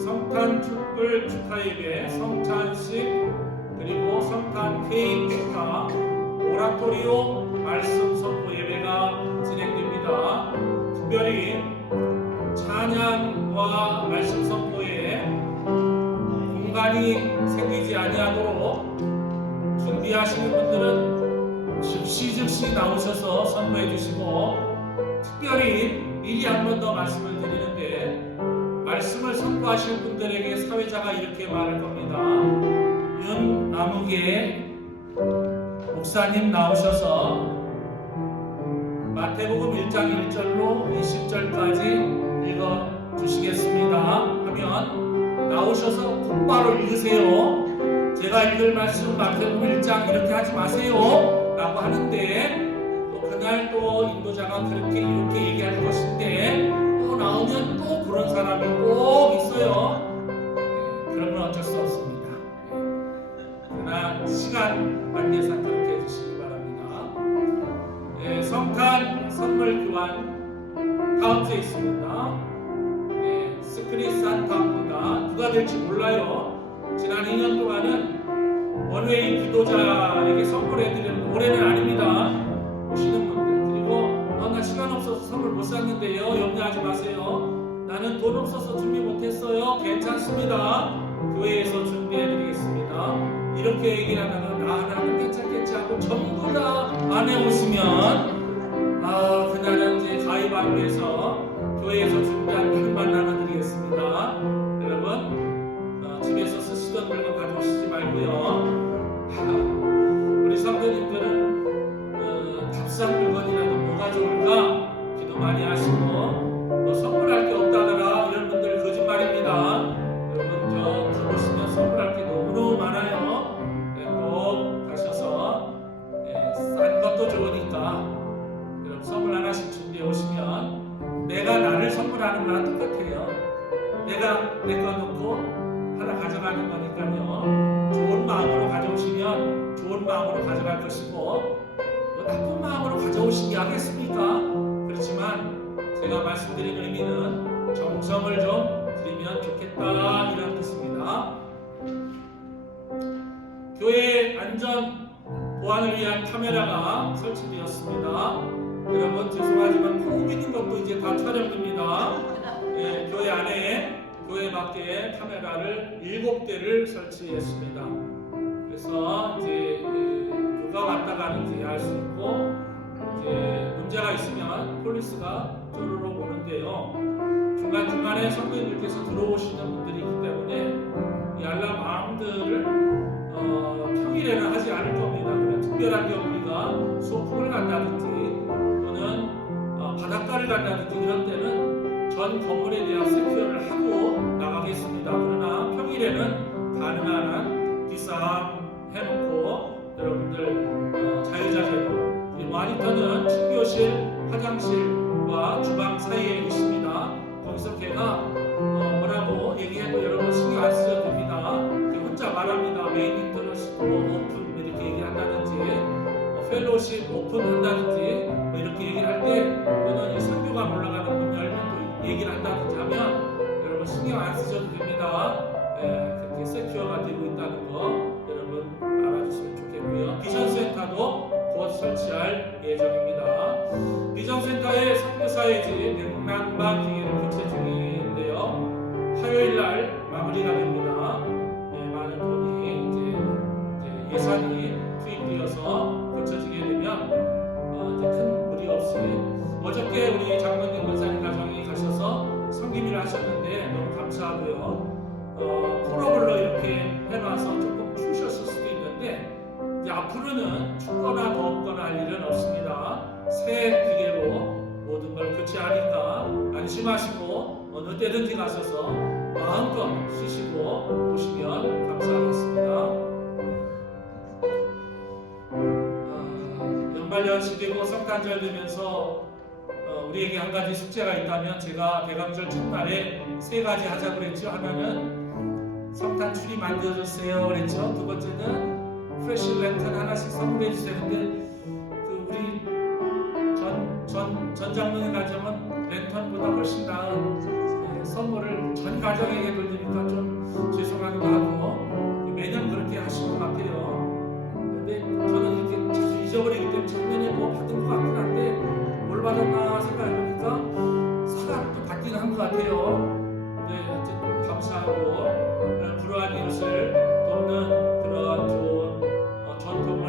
성탄 촛불 축하 예배, 성찬식, 그리고 성탄 케이크 축하, 오라토리오 말씀 선포 예배가 진행됩니다. 특별히 찬양과 말씀 선포에 공간이 생기지 아니하도록 준비하시는 분들은 즉시 나오셔서 선포해 주시고, 특별히 미리 한 번 더 말씀을 드리는데 말씀을 선포하실 분들에게 사회자가 이렇게 말할 겁니다. 윤나무계 목사님 나오셔서 마태복음 1장 1절로 20절까지 읽어주시겠습니다 하면 나오셔서 곧바로 읽으세요. 제가 읽을 말씀 마태복음 1장 이렇게 하지 마세요 라고 하는데 또 그날 또 인도자가 그렇게 이렇게 얘기할 것인데 또 나오면 또 그런 사람이 꼭 있어요. 그러면 어쩔 수 없습니다. 그러나 시간 관계상 그렇게 해주시기 바랍니다. 성탄 선물 교환 다음 주에 있습니다. 스크릿 산타입니다. 누가 될지 몰라요. 지난 2년 동안은 원웨이 기도자에게 선물해드리는 올해는 아닙니다. 오시는 분들 그리고 나 시간 없어서 선물 못 샀는데요. 염려하지 마세요. 나는 돈 없어서 준비 못했어요. 괜찮습니다. 교회에서 준비해드리겠습니다. 이렇게 얘기를 하다가 나는 괜찮겠지 하고 전부 다 안에 오시면 그날은 이제 가위바위보해서 교회에서 준비한 물만 나눠드리겠습니다. 여러분 집에서 쓰시던 물건 가져오시지 말고요. 우리 성도님들은 값싼 물건이라도 뭐가 좋을까 기도 많이 하시고 선물할 게 없다더라 이런 분들 거짓말입니다. 여러분 저 보시면 선물할 게 너무너무 많아요. 꼭 가셔서 싼 것도 좋으니까 여러분 선물 하나씩 준비해 오시면 내가 나를 선물하는 거랑 똑같아요. 내가 내 거 놓고 하나 가져가는 거니까요. 좋은 마음으로 가져오시면 좋은 마음으로 가져갈 것이고 나쁜 마음으로 가져오신 게 하겠습니까? 그렇지만 제가 말씀드린 의미는 정성을 좀 드리면 좋겠다 이런 뜻입니다. 교회 안전 보안을 위한 카메라가 설치되었습니다. 여러분 죄송하지만 폼 있는 것도 이제 다 촬영됩니다. 교회 안에 교회 밖에 카메라를 7대를 설치했습니다. 그래서 이제 누가 왔다 가는지 알 수 있고 이제 문제가 있으면 폴리스가 쪼르륵 오는데요. 중간중간에 성도님들께서 들어오시는 분들이 있기 때문에 이 알람 마음들을 평일에는 하지 않을 겁니다. 그러면 특별한 경우 우리가 소풍을 간다든지 여행을 간다든지 이런 때는 전 건물에 대한 세큐어를 하고 나가겠습니다. 그러나 평일에는 가능한 한 비싸함 해놓고 여러분들 자유자재로, 마니터는 친교실, 화장실과 주방 사이에 있습니다. 거기서 걔가 뭐라고 얘기해도 여러분 신경 안 쓰셔도 됩니다. 혼자 말합니다. 메인 인터너십 오픈 이렇게 얘기한다든지 펠로십 오픈한다든지 이렇게 얘기를 할 때, 또는 이 선교가 올라가는 문 열면 또 얘기를 한다든지 하면 여러분 신경 안 쓰셔도 됩니다. 그렇게 세큐어가 되고 있다는 거 여러분 알아주시면 좋겠고요. 비전센터도 곧 설치할 예정입니다. 비전센터의 선교사회지 냉난방 기계를 교체 중인데요. 화요일날 마무리가 됩니다. 많은 돈이 이제 예산이 투입되어서 고쳐지게 되면 이제 큰 무리 없이, 어저께 우리 장로님 권사님 가정이 가셔서 성김일을 하셨는데 너무 감사하고요. 콜업을로 이렇게 해놔서 조금 추우셨을 수도 있는데 이제 앞으로는 춥거나 덥거나 할 일은 없습니다. 새 기계로 모든 걸 교체하니까 안심하시고 어느 때든지 가셔서 마음껏 쉬시고 오시면 감사하겠습니다. 연말연시되고 성탄절 되면서 우리에게 한 가지 숙제가 있다면, 제가 대강절 첫날에 세 가지 하자고 그랬죠. 하나는 성탄 추리 만들어주세요 그랬죠. 두 번째는 프레시 랜턴 하나씩 선물해 주세요. 근데 우리 전 장로님 가정은 랜턴보다 훨씬 나은 선물을 전 가정에게 돌리니까 좀 죄송하기도 하고 매년 그렇게 하신 것 같아요. 근데 저는 이렇게 자주 잊어버리기 때문에 작년에 뭐 받은 것 같긴 한데 뭘 받았나 생각해보니까 사람도 받기는 한 것 같아요. 네, 어쨌든 감사하고 불우한 이웃을 돕는 그런 좋은 전통을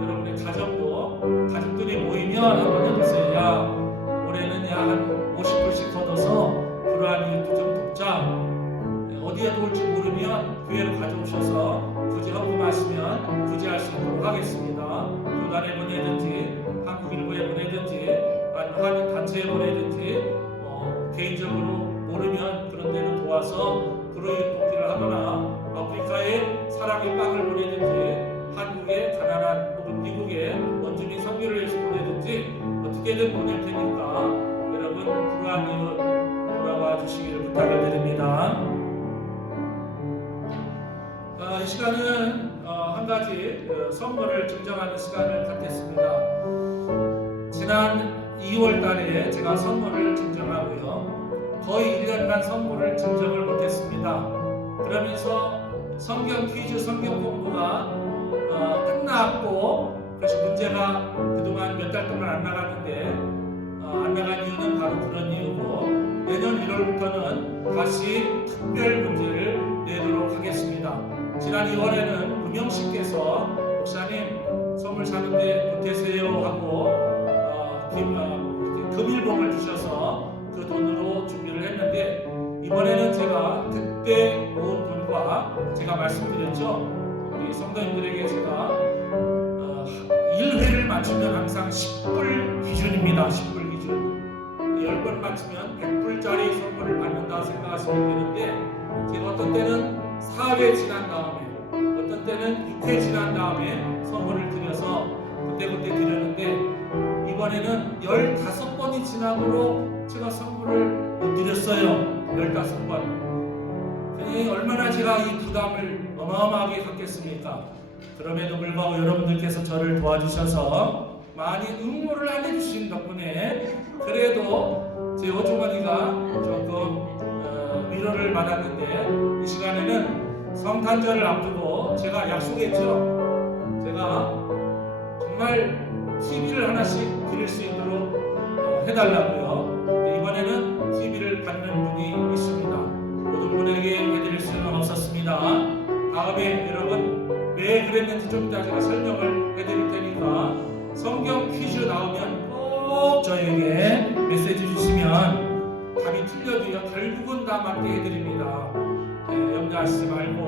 여러분의 가족들이 모이면 한번 해보세요. 야, 올해는 한 50불씩 걷어서 불우한 이웃도 좀 돕자. 어디에 도울지 모르면 교회로 가져오셔서 굳이 헌금하시면 구제할 수 있도록 하겠습니다. 교단에 보내든지 한국일보에 보내든지 아니면 단체에 보내든지 개인적으로 모르면 그런 데를 도와서 불우이웃 돕기를 하거나 아프리카에 사랑의 빵을 보내든지 한국에 가난한 혹은 미국에 원주민 선교를 해서 보내든지 어떻게든 보낼 테니까 여러분 불우한 이웃 돌아와 주시기를 부탁을 드립니다. 이 시간은 한 가지 선물을 증정하는 시간을 갖겠습니다. 지난 2월 달에 제가 선물을 증정하고요. 거의 1년간 선물을 증정을 못했습니다. 그러면서 성경 퀴즈, 성경 공부가 끝났고, 그래서 문제가 그동안 몇 달 동안 안 나갔는데 안 나간 이유는 바로 그런 이유고, 내년 1월부터는 다시 특별 문제를 내도록 하겠습니다. 지난 2월에는 금영씨께서 목사님 선물 사는데 보태세요 하고 금일봉을 주셔서 그 돈으로 준비를 했는데, 이번에는 제가 그때 모은 돈과 제가 말씀드렸죠. 우리 성도님들에게 제가 1회를 맞추면 항상 10불 기준입니다. 10불 기준. 10번 맞추면 100불짜리 선물을 받는다 생각하시면 되는데, 제가 어떤 때는 4회 지난 다음에, 어떤 때는 6회 지난 다음에 선물을 드려서 그때그때 드렸는데, 이번에는 15번이 지나도록 제가 선물을 못 드렸어요. 15번. 그니 얼마나 제가 이 부담을 어마어마하게 갖겠습니까? 그럼에도 불구하고 여러분들께서 저를 도와주셔서 많이 응모를 안 해주신 덕분에 그래도 제 호주머니가 조금 위로를 받았는데, 이 시간에는 성탄절을 앞두고 제가 약속했죠. 제가 정말 TV를 하나씩 드릴 수 있도록 해달라고요. 이번에는 TV를 받는 분이 있습니다. 모든 분에게 해드릴 수는 없었습니다. 다음에 여러분 왜 그랬는지 좀 이따 제가 설명을 해드릴 테니까 성경 퀴즈 나오면 꼭 저에게 메시지 주시면 답이 틀려도요 결국은 다 맞게 해드립니다. 염려하시지 말고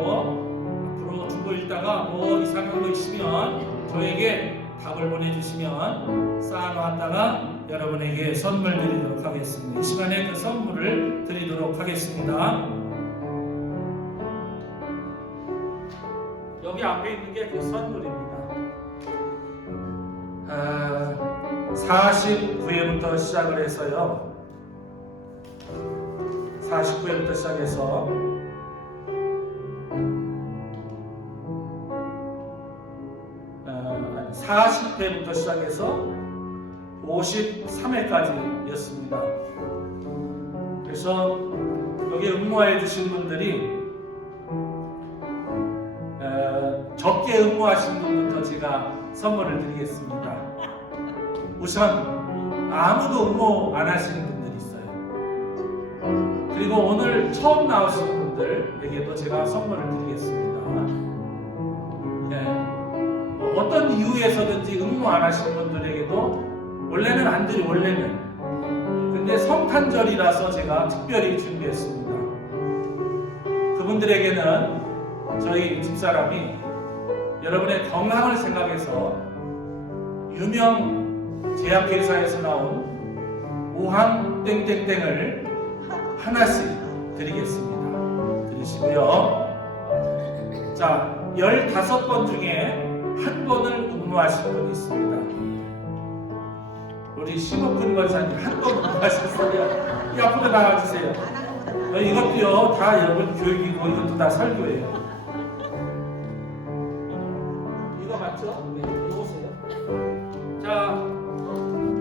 앞으로 두고 있다가 뭐 이상한 거 있으면 저에게 답을 보내주시면 쌓아놓았다가 여러분에게 선물 드리도록 하겠습니다. 이 시간에 그 선물을 드리도록 하겠습니다. 여기 앞에 있는 게 그 선물입니다. 49회부터 시작을 해서요. 49회부터 시작해서 40회부터 시작해서 53회까지였습니다. 그래서 여기 응모해 주신 분들이 적게 응모하신 분부터 제가 선물을 드리겠습니다. 우선 아무도 응모 안 하시는 분들이 있어요. 그리고 오늘 처음 나오신 분들에게도 제가 선물을 드리겠습니다. 어떤 이유에서든지 응모 안 하신 분들에게도 원래는 안 드리 원래는 근데 성탄절이라서 제가 특별히 준비했습니다. 그분들에게는 저희 집사람이 여러분의 건강을 생각해서 유명 제약회사에서 나온 오항 땡땡땡을 하나씩 드리겠습니다. 드리시고요. 자, 15번 중에 한 번을 응모하신 분이 있습니다. 우리 심호근 권사님 한 번 응모하셨어요. 이 앞으로 나와주세요. 이것도요 다 여러분 교육이고 이것도 다 설교예요. 이거 맞죠? 네, 이거 보세요. 자,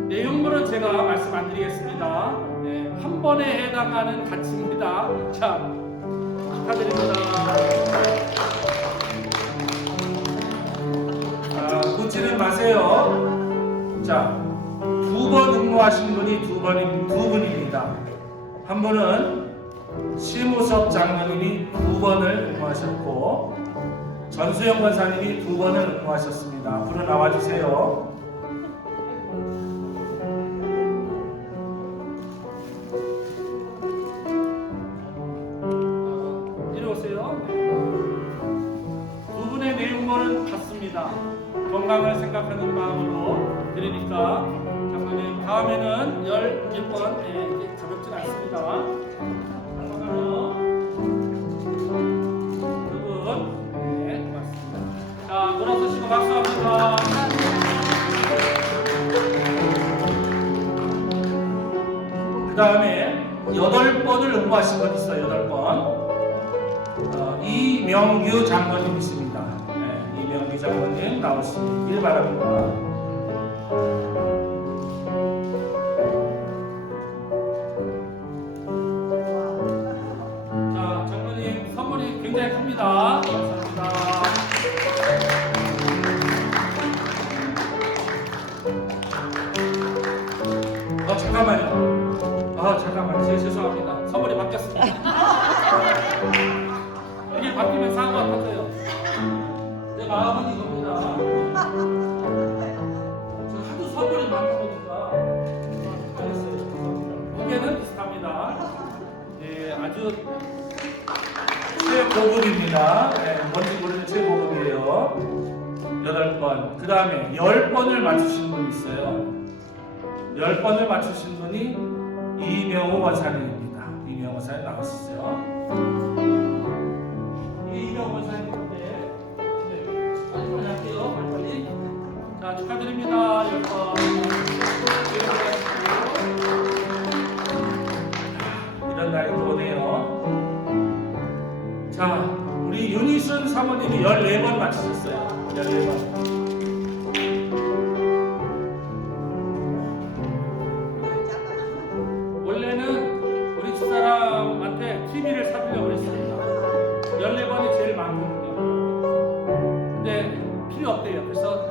내용물은 제가 말씀 안 드리겠습니다. 네, 한 번에 해당하는 가치입니다. 자, 축하드립니다. 묻지는 마세요. 자, 2번 응모하신 분이 두 분입니다. 한 분은 심우섭 장로님이 2번을 응모하셨고 전수영 권사님이 2번을 응모하셨습니다. 앞으로 나와주세요. 이리 오세요. 두 분의 내용물은 같습니다. 건강을 생각하는 마음으로 드리니까 장로님 다음에는 11번 가볍진 않습니다. 건강하여 두분 네, 고맙습니다. 자, 돌아서시고 박수합니다. 그 다음에 8번을 응모하신 분 있어요. 8번. 이명규 장로님이십니다. 네, 이명규 장로님 나오시길 바랍니다. 자, 장로님 선물이 굉장히 큽니다. 감사합니다. 잠깐만요. 잠깐만요. 죄송합니다. 선물이 바뀌었습니다. 이게 바뀌면 사고가 터져요. 내 마음은 이겁니다. 저 하도 선물이 많다 보니까 헷갈렸어요. 무게는 비슷합니다. 네, 아주 최고급입니다. 네, 뭔지 모르는 최고급이에요. 8번. 그 다음에 10번을 맞추신 분 있어요. 10번을 맞추신 분이 이명호 원사님입니다. 이명호 원사님 나오시죠. 이명호 원사님인데 빨리 할게요. 빨리. 자, 축하드립니다. 10번. 이런 날이 또 오네요. 자, 우리 윤희순 사모님이 14번 맞추셨어요. 14번. 원래는 우리 집사람한테 TV를 사주려고 그랬습니다. 14번이 제일 많거든요. 근데 필요 없대요. 그래서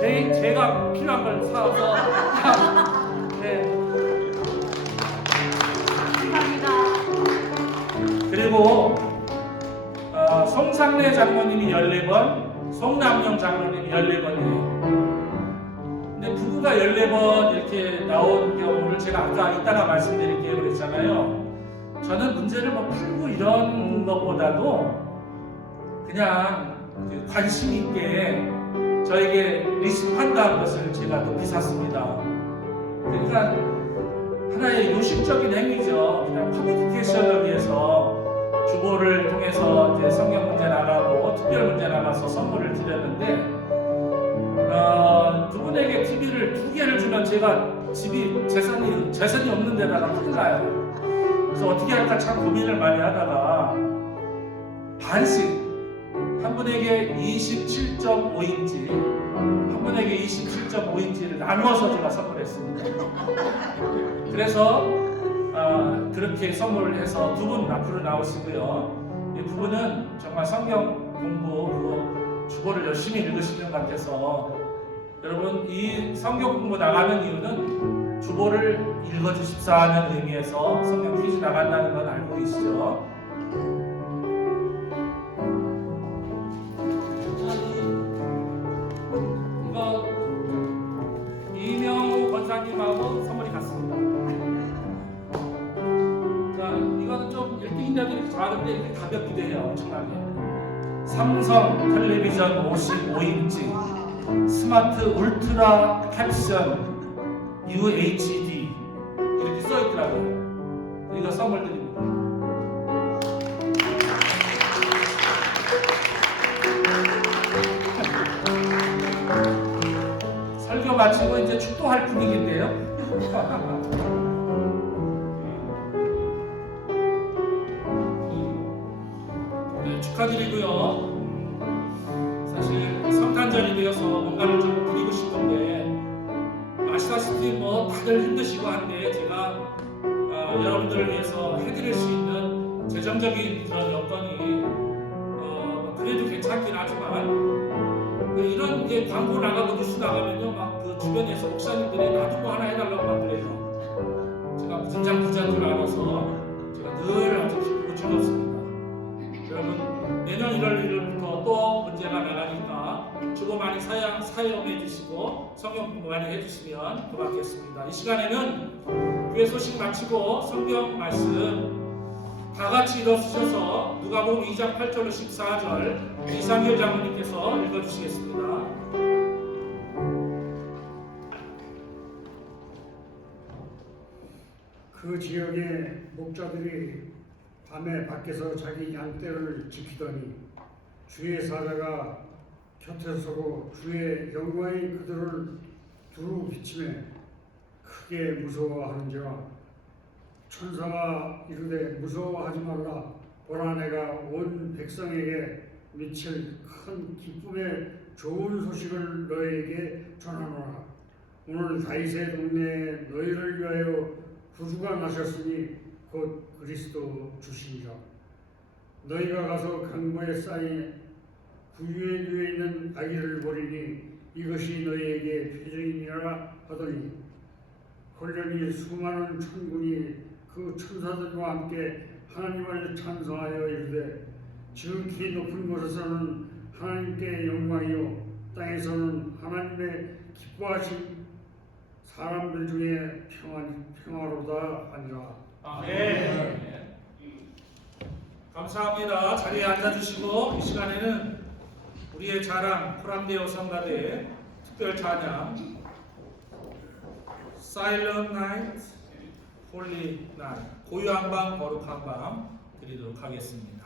제가 필요한 걸 사서 네. 감사합니다. 그리고 송상래 장로님이 14번, 송남영 장로님이 14번이에요. 근데 부부가 14번 이렇게 나온 경우를 제가 아까 이따가 말씀드릴게요 그랬잖아요. 저는 문제를 뭐 풀고 이런 것보다도 그냥 관심 있게 저에게 리스판다는 것을 제가 높이 샀습니다. 그러니까 하나의 요식적인 행위죠. 그냥 커뮤니케이션을 위해서 주보를 통해서 이제 성경 문제 나가고 특별 문제 나가서 선물을 드렸는데 두 분에게 TV를 2개를 주면 제가 집이 재산이 없는 데다가 큰일 나요. 그래서 어떻게 할까 참 고민을 많이 하다가 반씩 한 분에게 27.5인치 한 분에게 27.5인치를 나누어서 제가 선물했습니다. 그래서 그렇게 선물을 해서 2분 앞으로 나오시고요. 이 2분은 정말 성경 공부 주보를 열심히 읽으시는 것 같아서 여러분 이 성경 공부 나가는 이유는 주보를 읽어주십사는 의미에서 성경 퀴즈 나간다는 건 알고 계시죠? 이거 이명호 권사님하고 선물이 같습니다. 자, 이거는 좀 1등인자들이 작은데 이렇게 가볍기도 해요. 엄청나게. 삼성 텔레비전 55인치 스마트 울트라 캡션 UHD 이렇게 써 있더라고요. 이거 선물 드립니다. 설교 마치고 이제 축도할 분위기인데요. 네, 축하드리고요. 사실 성탄절이 되어서 뭔가를 좀 드리고 싶은데 아시다시피 뭐 다들 힘드시고 한데 제가 여러분들을 위해서 해드릴 수 있는 재정적인 그런 여건이 그래도 괜찮긴 하지만 이런 이제 광고 나가고 뉴스 나가면요 막 그 주변에서 목사님들이 나도 뭐 하나 해달라고 막 그래요. 제가 부장 줄 알아서 제가 늘 아주 기쁘고 즐겁습니다. 여러분 내년 1월 1일부터 또 문제가 나가니까 주보 많이 사용해 주시고 성경 공부 많이 해주시면 고맙겠습니다. 이 시간에는 교회 소식 마치고 성경 말씀 다 같이 일어서셔서 누가복음 2장 8절로 14절 이상길 장로님께서 읽어주시겠습니다. 그 지역의 목자들이 밤에 밖에서 자기 양떼를 지키더니 주의 사자가 곁에 서고 주의 영광이 그들을 두루 비치매 크게 무서워하는지라. 천사가 이르되 무서워하지 말라. 보라 내가 온 백성에게 미칠 큰 기쁨의 좋은 소식을 너희에게 전하노라. 오늘 다윗의 동네에 너희를 위하여 구주가 나셨으니 곧 그리스도 주시니라. 너희가 가서 강보에 쌓인 구유에 누워 있는 아기를 보리니 이것이 너희에게 표적이니라 하더니 홀련히 수많은 천군이 그 천사들과 함께 하나님을 찬송하여 이르되 지극히 높은 곳에서는 하나님께 영광이요 땅에서는 하나님의 기뻐하신 사람들 중에 평화로다 하니라. 아멘. 감사합니다. 자리에 앉아주시고 이 시간에는 우리의 자랑 코람데오 성가대의 특별 찬양 Silent Night, Holy Night 고요한 밤 거룩한 밤 드리도록 하겠습니다.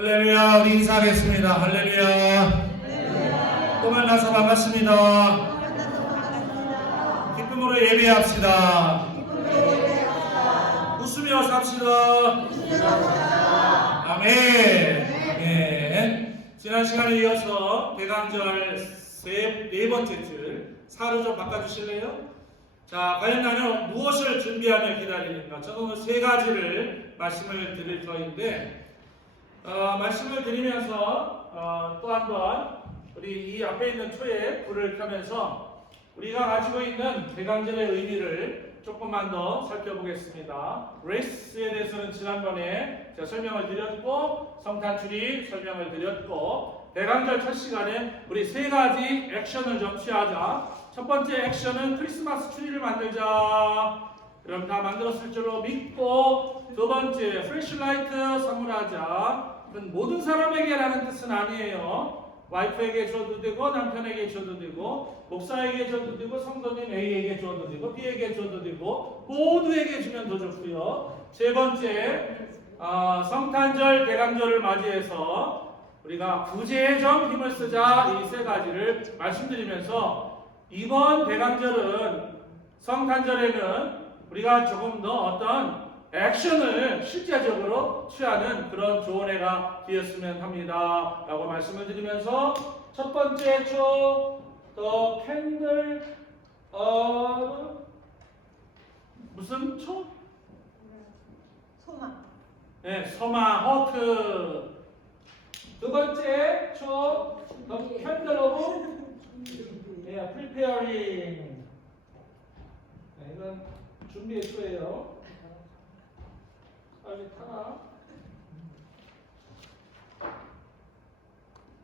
할렐루야. 우리 인사하겠습니다. 할렐루야. 또 만나서 반갑습니다. 기쁨으로 예배합시다. 웃으며 삽시다. 아멘. 아멘. 지난 시간에 이어서 대강절 네 번째 줄 사로 좀 바꿔주실래요? 자, 과연 나는 무엇을 준비하며 기다리는가? 저는 오늘 세 가지를 말씀을 드릴 터인데, 말씀을 드리면서 또 한 번 우리 이 앞에 있는 초에 불을 켜면서 우리가 가지고 있는 대강절의 의미를 조금만 더 살펴보겠습니다. 레이스에 대해서는 지난번에 제가 설명을 드렸고, 성탄주리 설명을 드렸고, 대강절 첫 시간에 우리 세 가지 액션을 좀 취하자. 첫 번째 액션은 크리스마스 트리를 만들자. 그럼 다 만들었을 줄로 믿고, 두 번째 플래시라이트 선물하자. 그건 모든 사람에게라는 뜻은 아니에요. 와이프에게 줘도 되고, 남편에게 줘도 되고, 목사에게 줘도 되고, 성도님 A에게 줘도 되고, B에게 줘도 되고, 모두에게 주면 더 좋고요. 세 번째, 성탄절, 대강절을 맞이해서 우리가 구제에 좀 힘을 쓰자. 이 세 가지를 말씀드리면서 이번 대강절은, 성탄절에는 우리가 조금 더 어떤 액션을 실제적으로 취하는 그런 좋은 해가 되었으면 합니다. 라고 말씀을 드리면서 첫 번째 초, 더 캔들, 무슨 초? 소망. 네, 소망, 허크. 두 번째 초, 더 캔들 오브, 네, preparing. 네, 이건 준비의 초예요. 빨리 타라.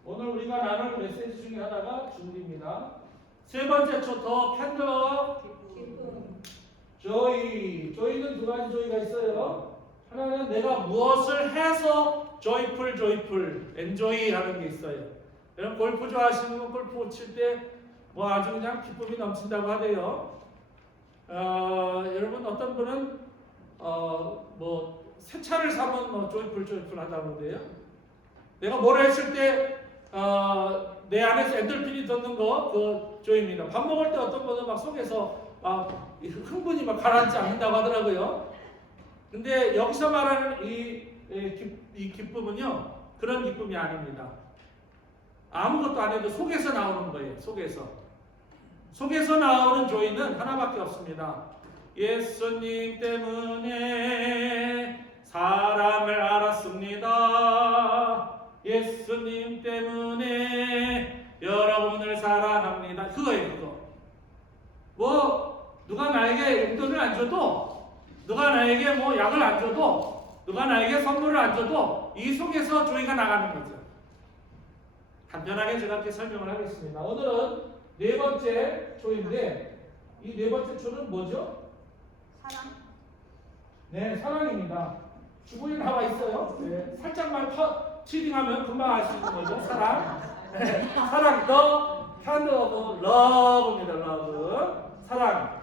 오늘 우리가 나눌 메시지 중에 하나가 준비입니다. 세 번째 초, 더 캔들 기쁨. 조이. 조이는 두 가지 조이가 있어요. 하나는 내가 무엇을 해서 조이풀, 엔조이 하는 게 있어요. 여러분 골프 좋아하시는 분 골프 칠 때 뭐 아주 그냥 기쁨이 넘친다고 하대요. 여러분 어떤 분은 뭐 새 차를 사면 뭐 조이풀 하다고 그러대요. 내가 뭘 했을 때 내 안에서 엔돌핀이 돋는 거, 그 조입니다. 밥 먹을 때 어떤 분은 막 속에서 흥분이 막 가라앉지 않는다고 하더라고요. 근데 여기서 말하는 이 기쁨은요, 그런 기쁨이 아닙니다. 아무것도 안 해도 속에서 나오는 거예요. 속에서 나오는 조이는 하나밖에 없습니다. 예수님 때문에 사람을 알았습니다. 예수님 때문에 여러분을 사랑합니다. 그거예요, 그거. 뭐 누가 나에게 용돈을 안 줘도, 누가 나에게 뭐 약을 안 줘도, 누가 나에게 선물을 안 줘도 이 속에서 조이가 나가는 거죠. 간단하게 제가 이렇게 설명을 하겠습니다. 오늘은 네 번째 조인데, 이 네 번째 조는 뭐죠? 사랑. 네, 사랑입니다. 주부에 나와 있어요. 네, 살짝만 치딩하면 금방 알 수 있는 거죠. 사랑. 네, 사랑, 더 캔들 오브 러브입니다. 러브. 사랑.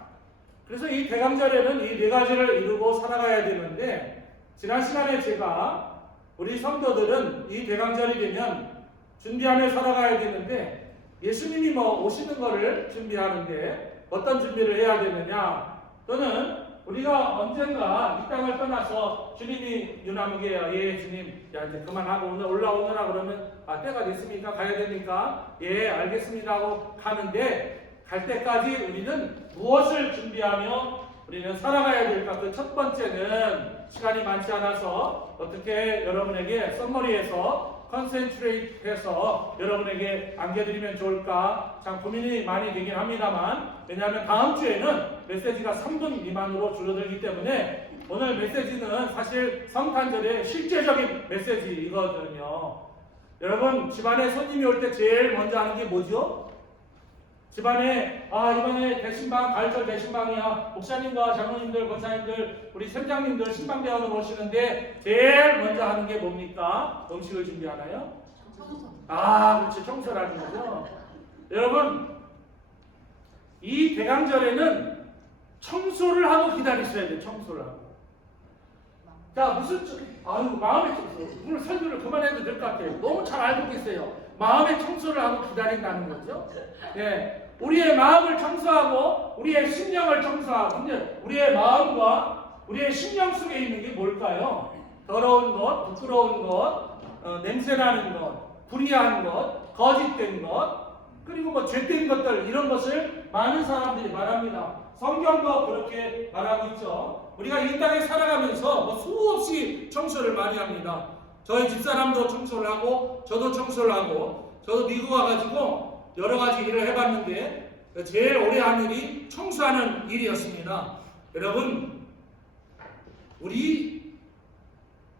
그래서 이 대강절에는 이 네 가지를 이루고 살아가야 되는데, 지난 시간에 제가 우리 성도들은 이 대강절이 되면 준비하며 살아가야 되는데, 예수님이 뭐 오시는 거를 준비하는데 어떤 준비를 해야 되느냐, 또는 우리가 언젠가 이 땅을 떠나서 주님이 유나무게 예 주님 야 이제 그만하고 오늘 올라오느라 그러면 때가 됐습니까? 가야 됩니까? 예 알겠습니다 하고 가는데, 갈 때까지 우리는 무엇을 준비하며 우리는 살아가야 될까? 그 첫 번째는 시간이 많지 않아서 어떻게 여러분에게 썸머리해서 컨센트레이트해서 여러분에게 안겨드리면 좋을까 참 고민이 많이 되긴 합니다만, 왜냐하면 다음 주에는 메시지가 3분 미만으로 줄어들기 때문에 오늘 메시지는 사실 성탄절의 실제적인 메시지이거든요. 여러분 집안에 손님이 올 때 제일 먼저 하는 게 뭐죠? 집안에 이번에 대신방, 가을절 대신방이야. 목사님과 장로님들, 권사님들, 우리 sem장님들 신방대원을 오시는데 제일 먼저 하는 게 뭡니까? 음식을 준비하나요? 청소. 그렇지. 청소라는 거죠. 여러분, 이 대강절에는 청소를 하고 기다리셔야 돼요. 청소를 하고. 자, 아유, 마음의 청소. 오늘 설교를 그만해도 될 것 같아요. 너무 잘 알고 계세요. 마음의 청소를 하고 기다린다는 거죠. 예. 우리의 마음을 청소하고, 우리의 심령을 청소하고, 이제 우리의 마음과 우리의 심령 속에 있는 게 뭘까요? 더러운 것, 부끄러운 것, 냄새나는 것, 불의한 것, 거짓된 것, 그리고 뭐 죄된 것들, 이런 것을 많은 사람들이 말합니다. 성경도 그렇게 말하고 있죠. 우리가 이 땅에 살아가면서 뭐 수없이 청소를 많이 합니다. 저희 집사람도 청소를 하고, 저도 청소를 하고, 저도 미국 와가지고 여러 가지 일을 해봤는데 제일 오래 한 일이 청소하는 일이었습니다. 여러분, 우리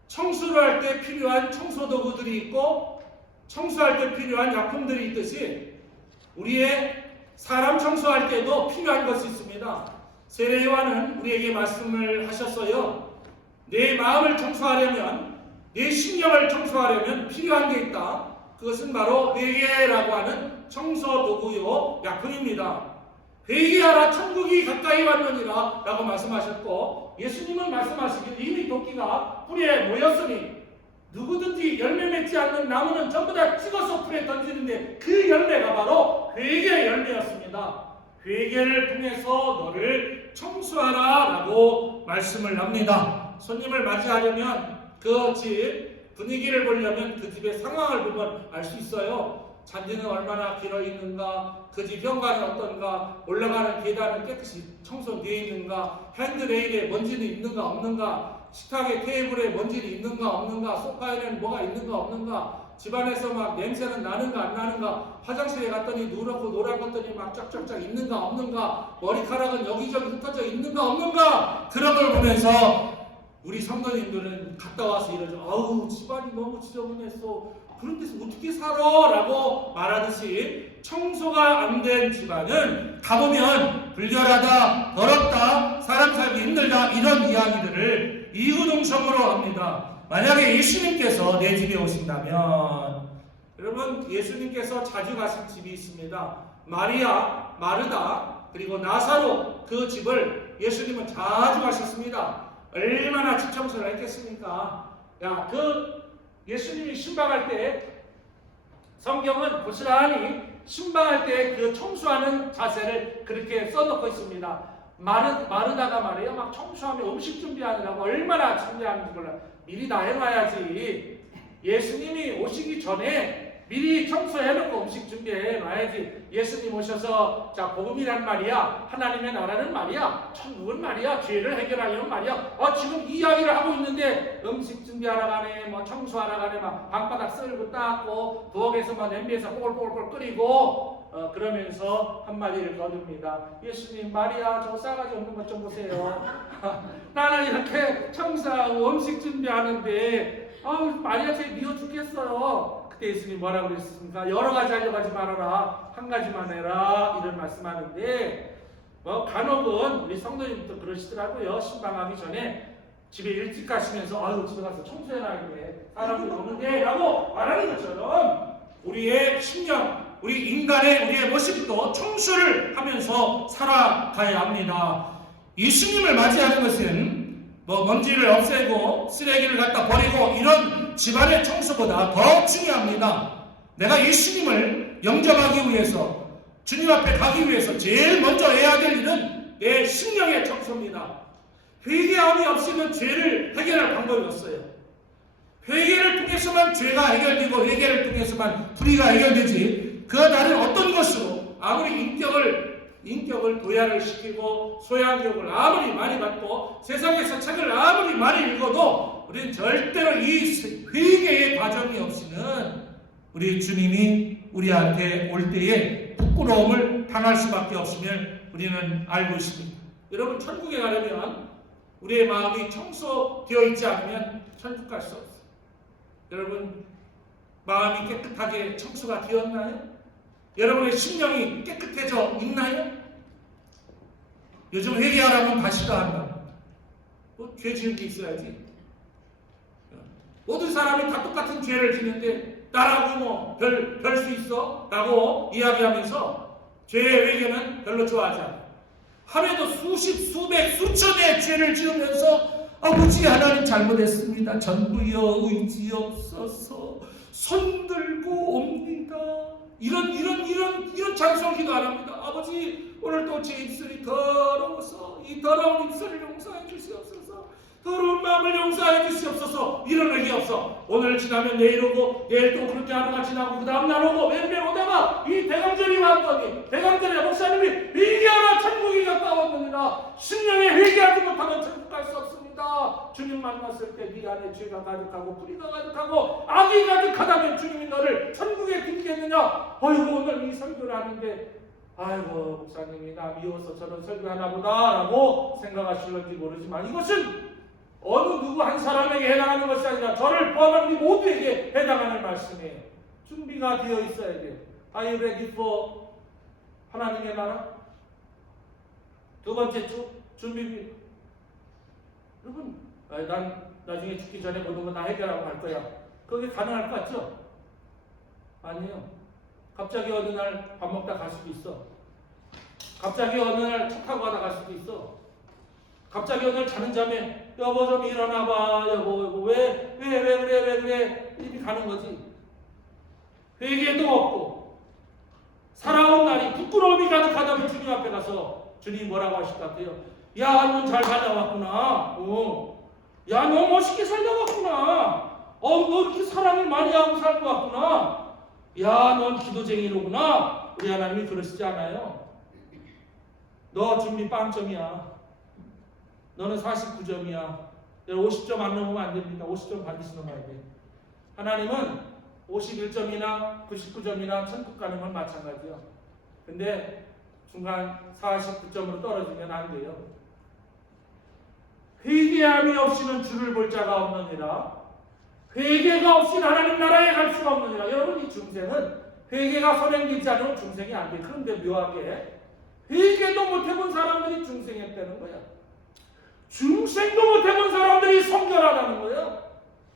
청소를 할 때 필요한 청소도구들이 있고, 청소할 때 필요한 약품들이 있듯이 우리의 사람 청소할 때도 필요한 것이 있습니다. 세례 요한은 우리에게 말씀을 하셨어요. 내 마음을 청소하려면, 내 심령을 청소하려면 필요한 게 있다. 그것은 바로 회개라고 하는 청소도구요 약품입니다. 회개하라 천국이 가까이 왔느니라 라고 말씀하셨고, 예수님은 말씀하시기를 이미 도끼가 불에 모였으니 누구든지 열매 맺지 않는 나무는 전부 다 찍어서 불에 던지는데 그 열매가 바로 회개의 열매였습니다. 회개를 통해서 너를 청소하라 라고 말씀을 합니다. 손님을 맞이하려면 그 집 분위기를 보려면 그 집의 상황을 보면 알 수 있어요. 잔디는 얼마나 길어 있는가, 그 집 현관은 어떤가, 올라가는 계단은 깨끗이 청소되어 있는가, 핸드레일에 먼지는 있는가 없는가, 식탁에 테이블에 먼지는 있는가 없는가, 소파에는 뭐가 있는가 없는가, 집안에서 막 냄새는 나는가 안 나는가, 화장실에 갔더니 누렇고 노란 것들이 막 쫙쫙쫙 있는가 없는가, 머리카락은 여기저기 흩어져 있는가 없는가, 그런 걸 보면서 우리 성도님들은 갔다 와서 이러죠. 아우, 집안이 너무 지저분했어. 그런 데서 어떻게 살아? 라고 말하듯이 청소가 안 된 집안은 가보면 불결하다, 더럽다, 사람 살기 힘들다, 이런 이야기들을 이구동성으로 합니다. 만약에 예수님께서 내 집에 오신다면, 여러분, 예수님께서 자주 가신 집이 있습니다. 마리아, 마르다, 그리고 나사로, 그 집을 예수님은 자주 가셨습니다. 얼마나 집 청소를 했겠습니까? 야, 예수님이 신방할 때 성경은 고스란히 신방할 때 그 청소하는 자세를 그렇게 써놓고 있습니다. 마르다가 말이에요. 막 청소하며 음식 준비하느라고 얼마나 준비하는지 몰라. 미리 다 해놔야지. 예수님이 오시기 전에 미리 청소해놓고 음식 준비해놔야지. 예수님 오셔서 자, 복음이란 말이야, 하나님의 나라는 말이야, 천국은 말이야, 죄를 해결하려는 말이야. 지금 이 이야기를 하고 있는데 음식 준비하러 가네, 뭐 청소하러 가네, 막 방바닥 쓸고 닦고 부엌에서 막 냄비에서 뽀글뽀글 끓이고 그러면서 한마디를 거둡니다. 예수님, 마리아 저 싸가지 없는 것 좀 보세요. 나는 이렇게 청소하고 음식 준비하는데 마리아 쟤 미워 죽겠어요. 그때 예수님 뭐라고 그랬습니까? 여러 가지 하려고 하지 말아라, 한 가지만 해라, 이런 말씀하는데, 간혹은 우리 성도님도 그러시더라고요. 신방하기 전에 집에 일찍 가시면서 아유, 집에 가서 청소해라, 그래, 사람들이 오는데 라고 말하는 것처럼 우리의 심령, 우리 인간의 우리의 모습도 청소를 하면서 살아가야 합니다. 예수님을 맞이하는 것은 먼지를 없애고 쓰레기를 갖다 버리고 이런 집안의 청소보다 더 중요합니다. 내가 예수님을 영접하기 위해서, 주님 앞에 가기 위해서 제일 먼저 해야 될 일은 내 심령의 청소입니다. 회개함이 없이는 죄를 해결할 방법이 없어요. 회개를 통해서만 죄가 해결되고 회개를 통해서만 불의가 해결되지, 그 다른 어떤 것으로 아무리 인격을 도야를 시키고 소양교육을 아무리 많이 받고 세상에서 책을 아무리 많이 읽어도 우리는 절대로 이 회개의 과정이 없이는 우리 주님이 우리한테 올 때에 부끄러움을 당할 수밖에 없음을 우리는 알고 있습니다. 여러분, 천국에 가려면 우리의 마음이 청소되어 있지 않으면 천국 갈 수 없어요. 여러분, 마음이 깨끗하게 청소가 되었나요? 여러분의 심령이 깨끗해져 있나요? 요즘 회개하라면 다 싫어한다. 죄 지은 게 있어야지. 모든 사람이 다 똑같은 죄를 지는데 나라고 별 수 있어? 라고 이야기하면서 죄의 회개는 별로 좋아하지 않아. 하루에도 수십, 수백, 수천의 죄를 지으면서 아버지 하나님 잘못했습니다. 전부여 의지없어서 손들고 옵니다. 이런 장성 기도 안 합니다. 아버지 오늘도 제 입술이 더러워서 이 더러운 입술을 용서해 주시옵소서. 더러운 마음을 용서해 주시옵소서. 이런 얘기 없어. 오늘 지나면 내일 오고 내일 또 그렇게 하루가 지나고 그 다음날 오고 매일매일 오다가 이 대강절이 왔더니 대강절에 목사님이 회개하라 천국이 가까웠느니라. 신령에 회개하지 못하면 천국 갈 수 없습니다. 주님 만났을 때 네 안에 죄가 가득하고 불의가 가득하고 악이 가득하다면 주님이 너를 천국에 빚겠느냐. 어이구 오늘 이 설교를 하는데 아이고 목사님이 나 미워서 저런 설교하나 보다 라고 생각하실런지 모르지만 이것은 어느 누구 한 사람에게 해당하는 것이 아니라 저를 포함한 우리 모두에게 해당하는 말씀이에요. 준비가 되어 있어야 돼요. Are you ready for 하나님의 나라? 두 번째 준비. 여러분, 난 나중에 죽기 전에 모든 거 다 해결하고 갈 거야. 그게 가능할 것 같죠? 아니에요. 갑자기 어느 날 밥 먹다 갈 수도 있어. 갑자기 어느 날 차 타고 가다 갈 수도 있어. 갑자기 오늘 자는 잠에 여보 좀 일어나봐 여보 왜 그래 이렇게 가는 거지. 회개도 없고 살아온 날이 부끄러움이 가득하다면 주님 앞에 가서 주님 뭐라고 하실 것 같아요? 야 넌 잘 살아왔구나. 야 너 멋있게 살아왔구나. 너 이렇게 사랑을 많이 하고 살고 왔구나. 야 넌 기도쟁이로구나. 우리 하나님이 그러시지 않아요? 너 준비 빵점이야. 너는 49점이야. 50점 안 넘으면 안 됩니다. 50점 반드시 넘어야 돼. 하나님은 51점이나 99점이나 천국 가는 건 마찬가지야. 근데 중간 49점으로 떨어지면 안 돼요. 회개함이 없이는 주를 볼 자가 없느니라. 회개가 없이는 하나님 나라에 갈 수가 없느니라. 여러분 이 중생은 회개가 선행되지 않으면 중생이 안 돼. 그런데 묘하게 회개도 못 해본 사람들이 중생했다는 거야. 중생도 못 해본 사람들이 성결하다는 거예요.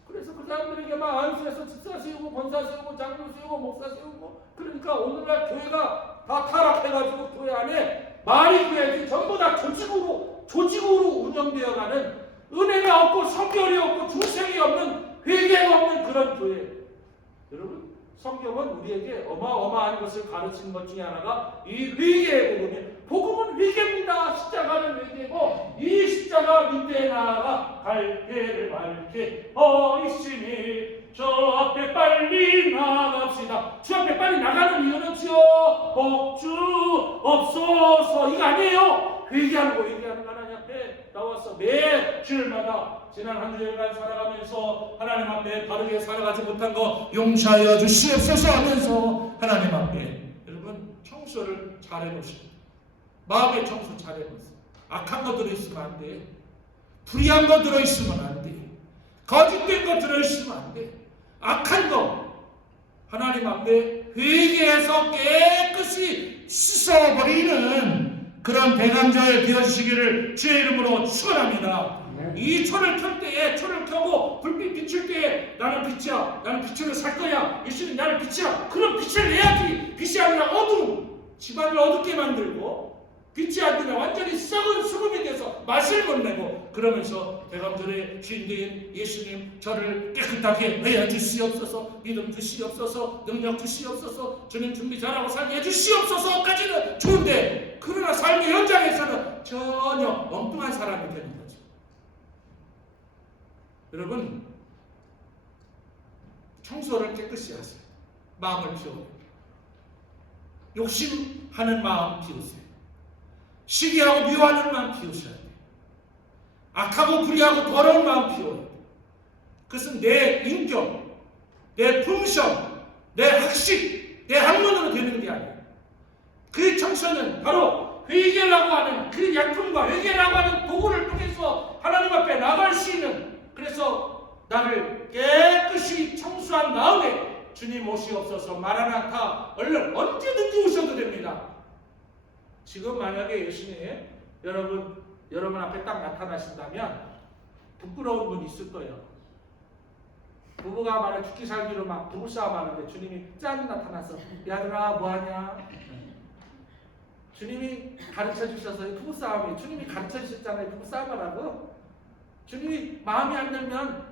그래서 그 사람들에게 막 안수해서 집사 세우고 권사 세우고 장로 세우고 목사 세우고 그러니까 오늘날 교회가 다 타락해가지고 교회 안에 말이 그래야지 전부 다 조직으로 운영되어가는 은혜가 없고 성결이 없고 중생이 없는 회개가 없는 그런 교회. 여러분 성경은 우리에게 어마어마한 것을 가르치는 것 중에 하나가 이 회개의 복음이에요. 복음은 회개입니다. 십자가는 회개고 이 십자가 밑에 나아가 갈 길을 밝게 있으니 저 앞에 빨리 나갑시다. 저 앞에 빨리 나가는 이유는 주여 복주 없소서 이거 아니에요. 회개하는 거 하나님 앞에 나와서 매 주일마다 지난 한 주일간 살아가면서 하나님 앞에 바르게 살아가지 못한 거 용서하여 주시옵소서 하면서 하나님 앞에 여러분 청소를 잘 해놓으십니다. 마음의 청소 잘 해놓으세요. 악한 거 들어있으면 안 돼. 불의한 거 들어있으면 안 돼. 거짓된 거 들어있으면 안 돼. 악한 거 하나님 앞에 회개해서 깨끗이 씻어버리는 그런 대강절 되어주시기를 주의 이름으로 축원합니다. 이 초를 켤 때에 초를 켜고 불빛 비출 때에 나는 빛이야. 나는 빛으로 살 거야. 예수님 나는 빛이야. 그런 빛을 내야지. 빛이 아니라 어둠. 집안을 어둡게 만들고 빛이 아니라 완전히 썩은 수금이 돼서 맛을 못 내고 그러면서 대감절의 주인되인 예수님 저를 깨끗하게 해야 주시옵소서. 믿음 주시옵소서. 능력 주시옵소서. 주님 준비 잘하고 살게 해주시옵소서까지는 좋은데 그러나 삶의 현장에서는 전혀 엉뚱한 사람이 되는 거죠. 여러분 청소를 깨끗이 하세요. 마음을 비워요. 욕심하는 마음 비우세요. 시기하고 미워하는 마음 비우셔야 돼요. 악하고 불의하고 더러운 마음 비워야 돼요. 그것은 내 인격, 내 품성, 내 학식, 내 학문으로 되는 게 아니에요. 그 청소는 바로 회개라고 하는 그 약품과 회개라고 하는 도구를 통해서 하나님 앞에 나갈 수 있는 그래서 나를 깨끗이 청소한 다음에 주님 오시옵소서 마라나타 얼른 언제든지 오셔도 됩니다. 지금 만약에 예수님 여러분 앞에 딱 나타나신다면 부끄러운 분 있을 거예요. 부부가 말해 죽기 살기로 막 부부싸움 하는데 주님이 짠 나타나서 야들아 뭐하냐. 주님이 가르쳐 주셔서 부부싸움이 주님이 가르쳐 주셨잖아요. 부부싸움 하라고. 주님이 마음에 안 들면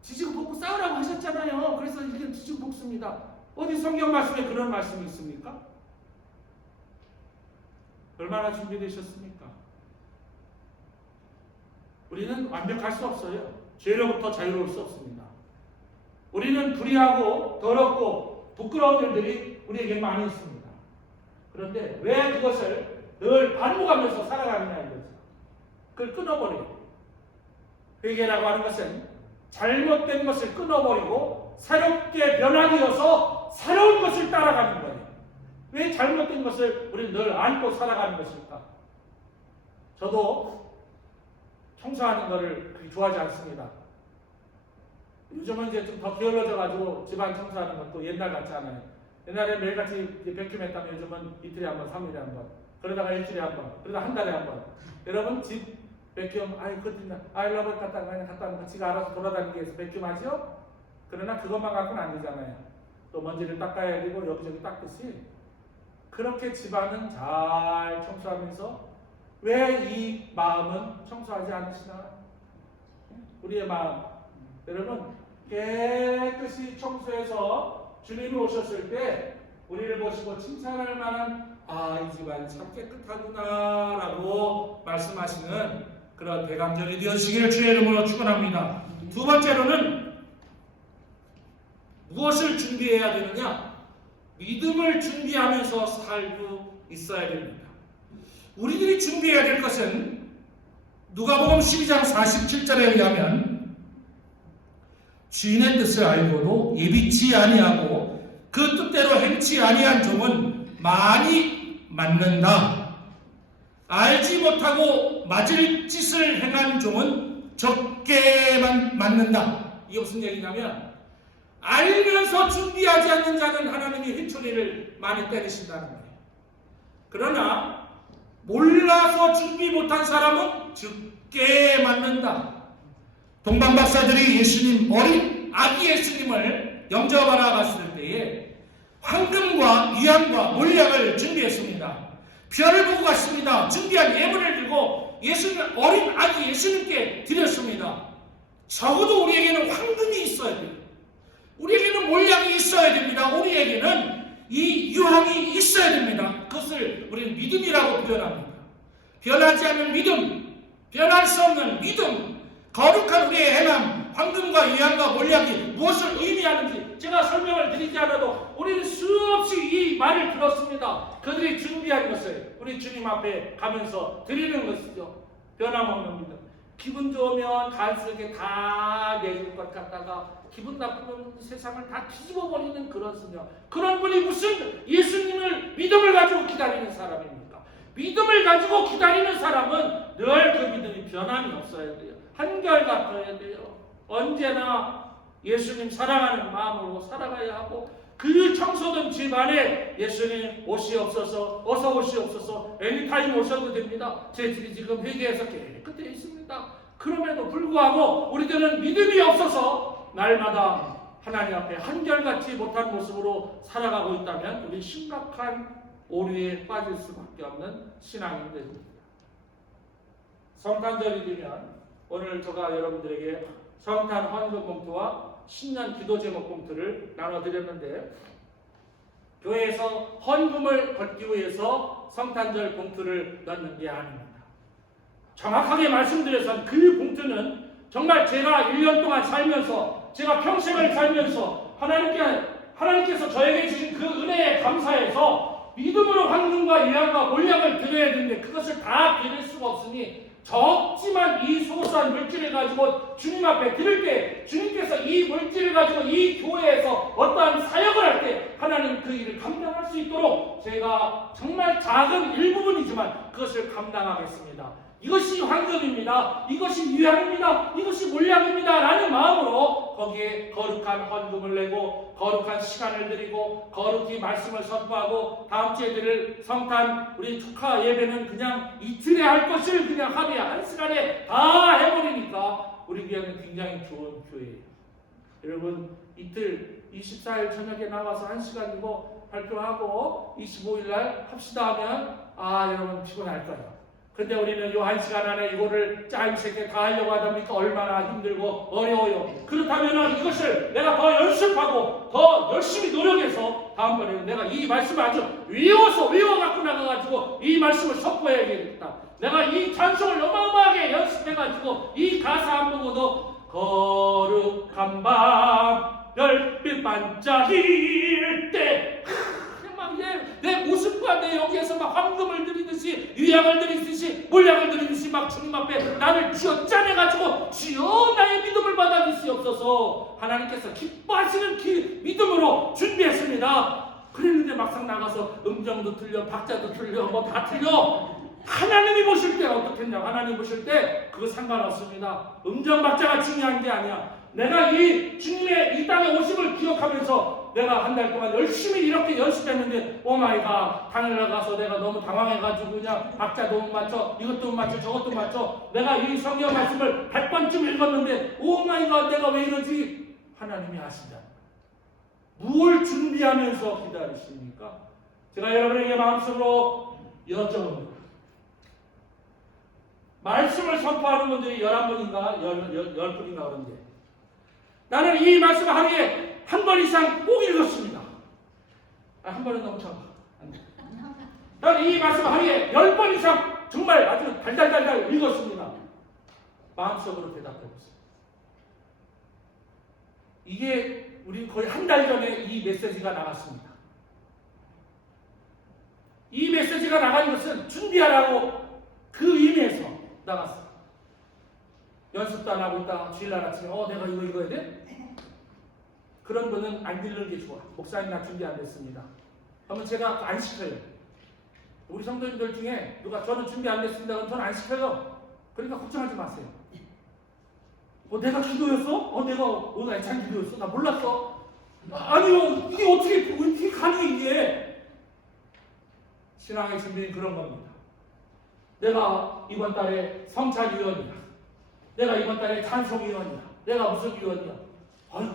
지지고 볶고 싸우라고 하셨잖아요. 그래서 이게 지지고 볶습니다. 어디 성경 말씀에 그런 말씀이 있습니까? 얼마나 준비되셨습니까? 우리는 완벽할 수 없어요. 죄로부터 자유로울 수 없습니다. 우리는 불의하고 더럽고 부끄러운 일들이 우리에게 많이 있습니다. 그런데 왜 그것을 늘 반복하면서 살아가느냐 이거죠. 그걸 끊어버려요. 회개라고 하는 것은 잘못된 것을 끊어버리고 새롭게 변화되어서 새로운 것을 따라가는 거예요. 왜 잘못된 것을 우리는 늘 안고 살아가는 것일까? 저도 청소하는 것을 그렇게 좋아하지 않습니다. 요즘은 이제 좀 더 게을러져가지고 집안 청소하는 것도 옛날 같지 않아요. 옛날에 매일같이 백큐했다면 요즘은 이틀에 한 번, 3일에 한 번, 그러다가 일주일에 한 번, 그러다가 한 달에 한 번. 여러분 집 백큐, 그것도 아이러브 갖다 놓고 지가 알아서 돌아다니기 위해서 백큐하죠? 그러나 그것만 갖고는 안 되잖아요. 또 먼지를 닦아야 되고 여기저기 닦듯이 그렇게 집안은 잘 청소하면서 왜 이 마음은 청소하지 않으시나? 우리의 마음, 여러분 깨끗이 청소해서 주님이 오셨을 때 우리를 보시고 칭찬할 만한 이 집안이 참 깨끗하구나 라고 말씀하시는 그런 대감절이 되어지기를 주의 이름으로 축원합니다. 두 번째로는 무엇을 준비해야 되느냐? 믿음을 준비하면서 살고 있어야 됩니다. 우리들이 준비해야 될 것은 누가복음 12장 47절에 의하면 주인의 뜻을 알고도 예비치 아니하고 그 뜻대로 행치 아니한 종은 많이 맞는다. 알지 못하고 맞을 짓을 행한 종은 적게만 맞는다. 이게 무슨 얘기냐면 알면서 준비하지 않는 자는 하나님이 회초리를 많이 때리신다는 거예요. 그러나 몰라서 준비 못한 사람은 적게 맞는다. 동방 박사들이 예수님, 어린 아기 예수님을 영접하러 갔을 때에 황금과 위안과 몰약을 준비했습니다. 별을 보고 갔습니다. 준비한 예물을 들고 예수님, 어린 아기 예수님께 드렸습니다. 적어도 우리에게는 황금이 있어야 돼요. 우리에게는 몰약이 있어야 됩니다. 우리에게는 이 유황이 있어야 됩니다. 그것을 우리는 믿음이라고 표현합니다. 변하지 않는 믿음, 변할 수 없는 믿음, 거룩한 우리의 행함, 황금과 유황과 몰약이 무엇을 의미하는지 제가 설명을 드리지 않아도 우리는 수없이 이 말을 들었습니다. 그들이 준비한 것을 우리 주님 앞에 가면서 드리는 것이죠. 변함없는 믿음. 기분 좋으면 간스럽게 다 내줄 것 같다가 기분 나쁘면 세상을 다 뒤집어 버리는 그런 수녀. 그런 분이 무슨 예수님을 믿음을 가지고 기다리는 사람입니까? 믿음을 가지고 기다리는 사람은 늘 그 믿음이 변함이 없어야 돼요. 한결같아야 돼요. 언제나 예수님 사랑하는 마음으로 살아가야 하고 그 청소된 집안에 예수님 오시옵소서, 어서 오시옵소서, 애니타임 오셔도 됩니다. 제 집이 지금 회개해서 깨끗해 있습니다. 그럼에도 불구하고 우리들은 믿음이 없어서 날마다 하나님 앞에 한결같이 못한 모습으로 살아가고 있다면 우리 심각한 오류에 빠질 수밖에 없는 신앙이 됩니다. 성탄절이 되면 오늘 제가 여러분들에게 성탄 헌금 봉투와 신년 기도 제목 봉투를 나눠드렸는데 교회에서 헌금을 걷기 위해서 성탄절 봉투를 넣는 게 아닙니다. 정확하게 말씀드려서 그 봉투는 정말 제가 1년 동안 살면서 제가 평생을 살면서 하나님께서 저에게 주신 그 은혜에 감사해서 믿음으로 황금과 유황과 몰약을 드려야 되는데 그것을 다 드릴 수가 없으니 적지만 이 소소한 물질을 가지고 주님 앞에 드릴 때 주님께서 이 물질을 가지고 이 교회에서 어떠한 사역을 할 때 하나님 그 일을 감당할 수 있도록 제가 정말 작은 일부분이지만 그것을 감당하겠습니다. 이것이 황금입니다. 이것이 유향입니다. 이것이 몰약입니다. 라는 마음으로 거기에 거룩한 헌금을 내고 거룩한 시간을 드리고 거룩히 말씀을 선포하고 다음 주에 드릴 성탄 우리 축하 예배는 그냥 이틀에 할 것을 그냥 하루에 한 시간에 다 해버리니까 우리 교회는 굉장히 좋은 교회예요. 여러분 이틀 24일 저녁에 나와서 1시간이고 발표하고 25일 날 합시다 하면 여러분 피곤할 거예요. 근데 우리는 요 1시간 안에 이거를 짜임새게 다 하려고 하다 보니까 얼마나 힘들고 어려워요. 그렇다면 이것을 내가 더 연습하고 더 열심히 노력해서 다음번에는 내가 이 말씀을 아주 외워갖고 나가가지고 이 말씀을 선포해야겠다. 내가 이 찬송을 어마어마하게 연습해가지고 이 가사 안 보고도 거룩한 밤 별빛 반짝일 때 내 모습과 내 여기에서 막 황금을 드리듯이 유향을 드리듯이 몰약을 드리듯이 막 주님 앞에 나를 쥐어짜내가지고 주여 나의 믿음을 받아주시옵소서. 하나님께서 기뻐하시는 믿음으로 준비했습니다. 그랬는데 막상 나가서 음정도 틀려 박자도 틀려 뭐 다 틀려. 하나님이 보실 때 어떻겠냐? 하나님 보실 때 그거 상관없습니다. 음정 박자가 중요한 게 아니야. 내가 이 주님의 이 땅에 오심을 기억하면서 내가 한 달 동안 열심히 이렇게 연습했는데 오마이갓 당일 나가서 내가 너무 당황해가지고 그냥 박자도 못 맞춰 이것도 못 맞춰 저것도 못 맞춰 내가 이 성경 말씀을 100번쯤 읽었는데 오마이갓 내가 왜 이러지? 하나님이 아시다. 무엇을 준비하면서 기다리십니까? 제가 여러분에게 마음속으로 여쭤봅니다. 말씀을 선포하는 분들이 11분인가 10분인가 그런데 나는 이 말씀을 하루에 한 번 이상 꼭 읽었습니다. 한 번은 너무 적어. 나는 이 말씀을 하루에 10번 이상 정말 아주 달달달달 읽었습니다. 마음속으로 대답해보세요. 이게 우리 거의 한 달 전에 이 메시지가 나갔습니다. 이 메시지가 나간 것은 준비하라고 그 의미에서 나갔어요. 연습도 안 하고 있다가 주일날 아침에 내가 이거 읽어야 돼? 그런 분은 안 읽는 게 좋아. 목사님 나 준비 안 됐습니다. 그러면 제가 안 시켜요. 우리 성도님들 중에 누가 저는 준비 안 됐습니다. 그럼 저는 안 시켜요. 그러니까 걱정하지 마세요. 내가 기도였어? 내가 오늘 애찬 기도였어? 나 몰랐어. 아니요. 이게 어떻게 가능해 이게. 신앙의 준비는 그런 겁니다. 내가 이번 달에 성찬위원이야. 내가 이번 달에 찬송위원이야. 내가 무슨 위원이야.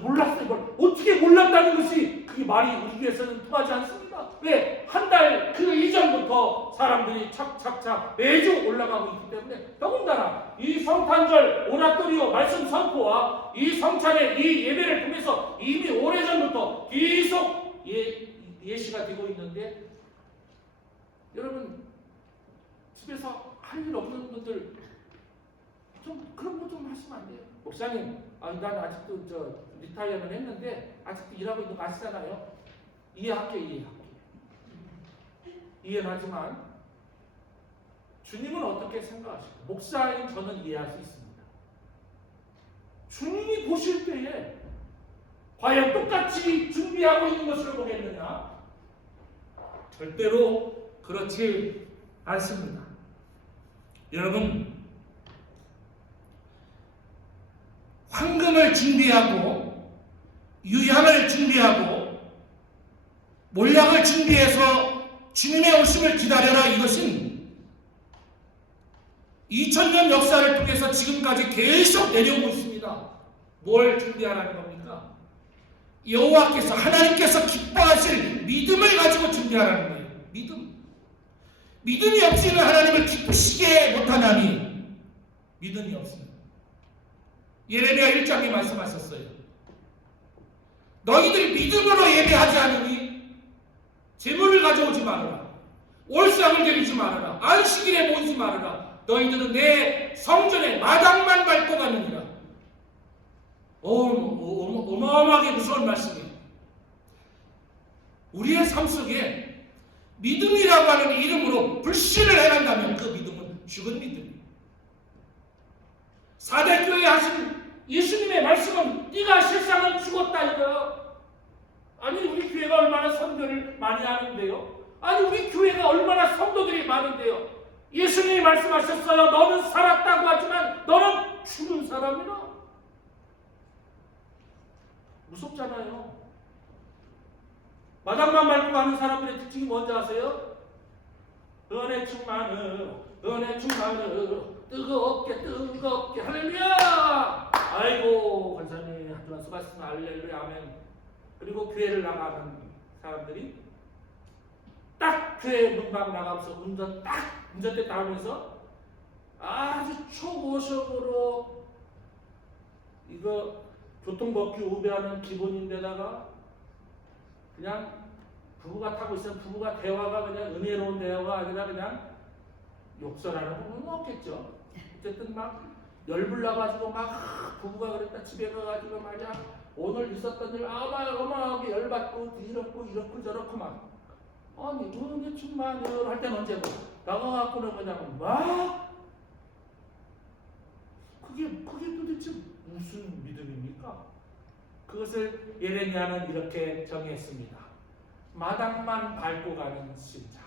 몰랐어. 이걸 어떻게 몰랐다는 것이 그게 말이 우리 위해서는 통하지 않습니다. 왜? 한 달 그 이전부터 사람들이 착착착 매주 올라가고 있기 때문에 더군다나 이 성탄절 오라토리오 말씀 선포와 이 성찬의 이 예배를 통해서 이미 오래전부터 계속 예시가 되고 있는데 여러분 집에서 할 일 없는 분들 좀 그런 거 좀 하시면 안 돼요? 목사님, 난 아직도 리타이어는 했는데 아직도 일하고 있는 거 아시잖아요. 이해할게. 이해는 하지만 주님은 어떻게 생각하실까요? 목사인 저는 이해할 수 있습니다. 주님이 보실 때에 과연 똑같이 준비하고 있는 것을 보겠느냐? 절대로 그렇지 않습니다. 여러분, 황금을 준비하고 유향을 준비하고 몰약을 준비해서 주님의 오심을 기다려라. 이것은 2000년 역사를 통해서 지금까지 계속 내려오고 있습니다. 뭘 준비하라는 겁니까? 여호와께서 하나님께서 기뻐하실 믿음을 가지고 준비하라는 거예요. 믿음이 없이는 하나님을 기쁘시게 못하나니 믿음이 없습니다. 예레미야 1장에 말씀하셨어요. 너희들이 믿음으로 예배하지 않으니 재물을 가져오지 말아라. 올상을 드리지 말아라. 안식일에 모이지 말아라. 너희들은 내 성전에 마당만 밟고 가느니라. 어마어마하게 무서운 말씀이에요. 우리의 삶 속에 믿음이라고 하는 이름으로 불신을 해간다면 그 믿음은 죽은 믿음이에요. 사대교회 하신 예수님의 말씀은 네가 세상은 죽었다 이거요. 아니 우리 교회가 얼마나 선교를 많이 하는데요. 아니 우리 교회가 얼마나 성도들이 많은데요. 예수님이 말씀하셨어요. 너는 살았다고 하지만 너는 죽은 사람이라. 무섭잖아요. 마당만 밟고 가는 사람들의 특징이 뭔지 아세요? 은혜 충만으로 뜨겁게 할렐루야. 아이고 권사님 하지만 수고하셨습니다. 할렐루야 아멘. 그리고 교회를 나가는 사람들이 딱 교회 문방 나가면서 운전대 따르면서 아주 초고속으로 이거 교통법규 우배하는 기본인데다가 그냥 부부가 타고 있으면 부부가 대화가 그냥 은혜로운 대화가 아니라 그냥 욕설하는 부분은 없겠죠. 어쨌든 막 열불나가지고 막 부부가 그랬다 집에 가가지고 말이야 오늘 있었던 일 어마어마하게 열받고 이렇고 저렇고 막 아니 은혜 충만을 할 때는 언제고 나가갖고는 그냥 막 그게 도대체 무슨 믿음입니까? 그것을 예레미야는 이렇게 정의했습니다. 마당만 밟고 가는 신자.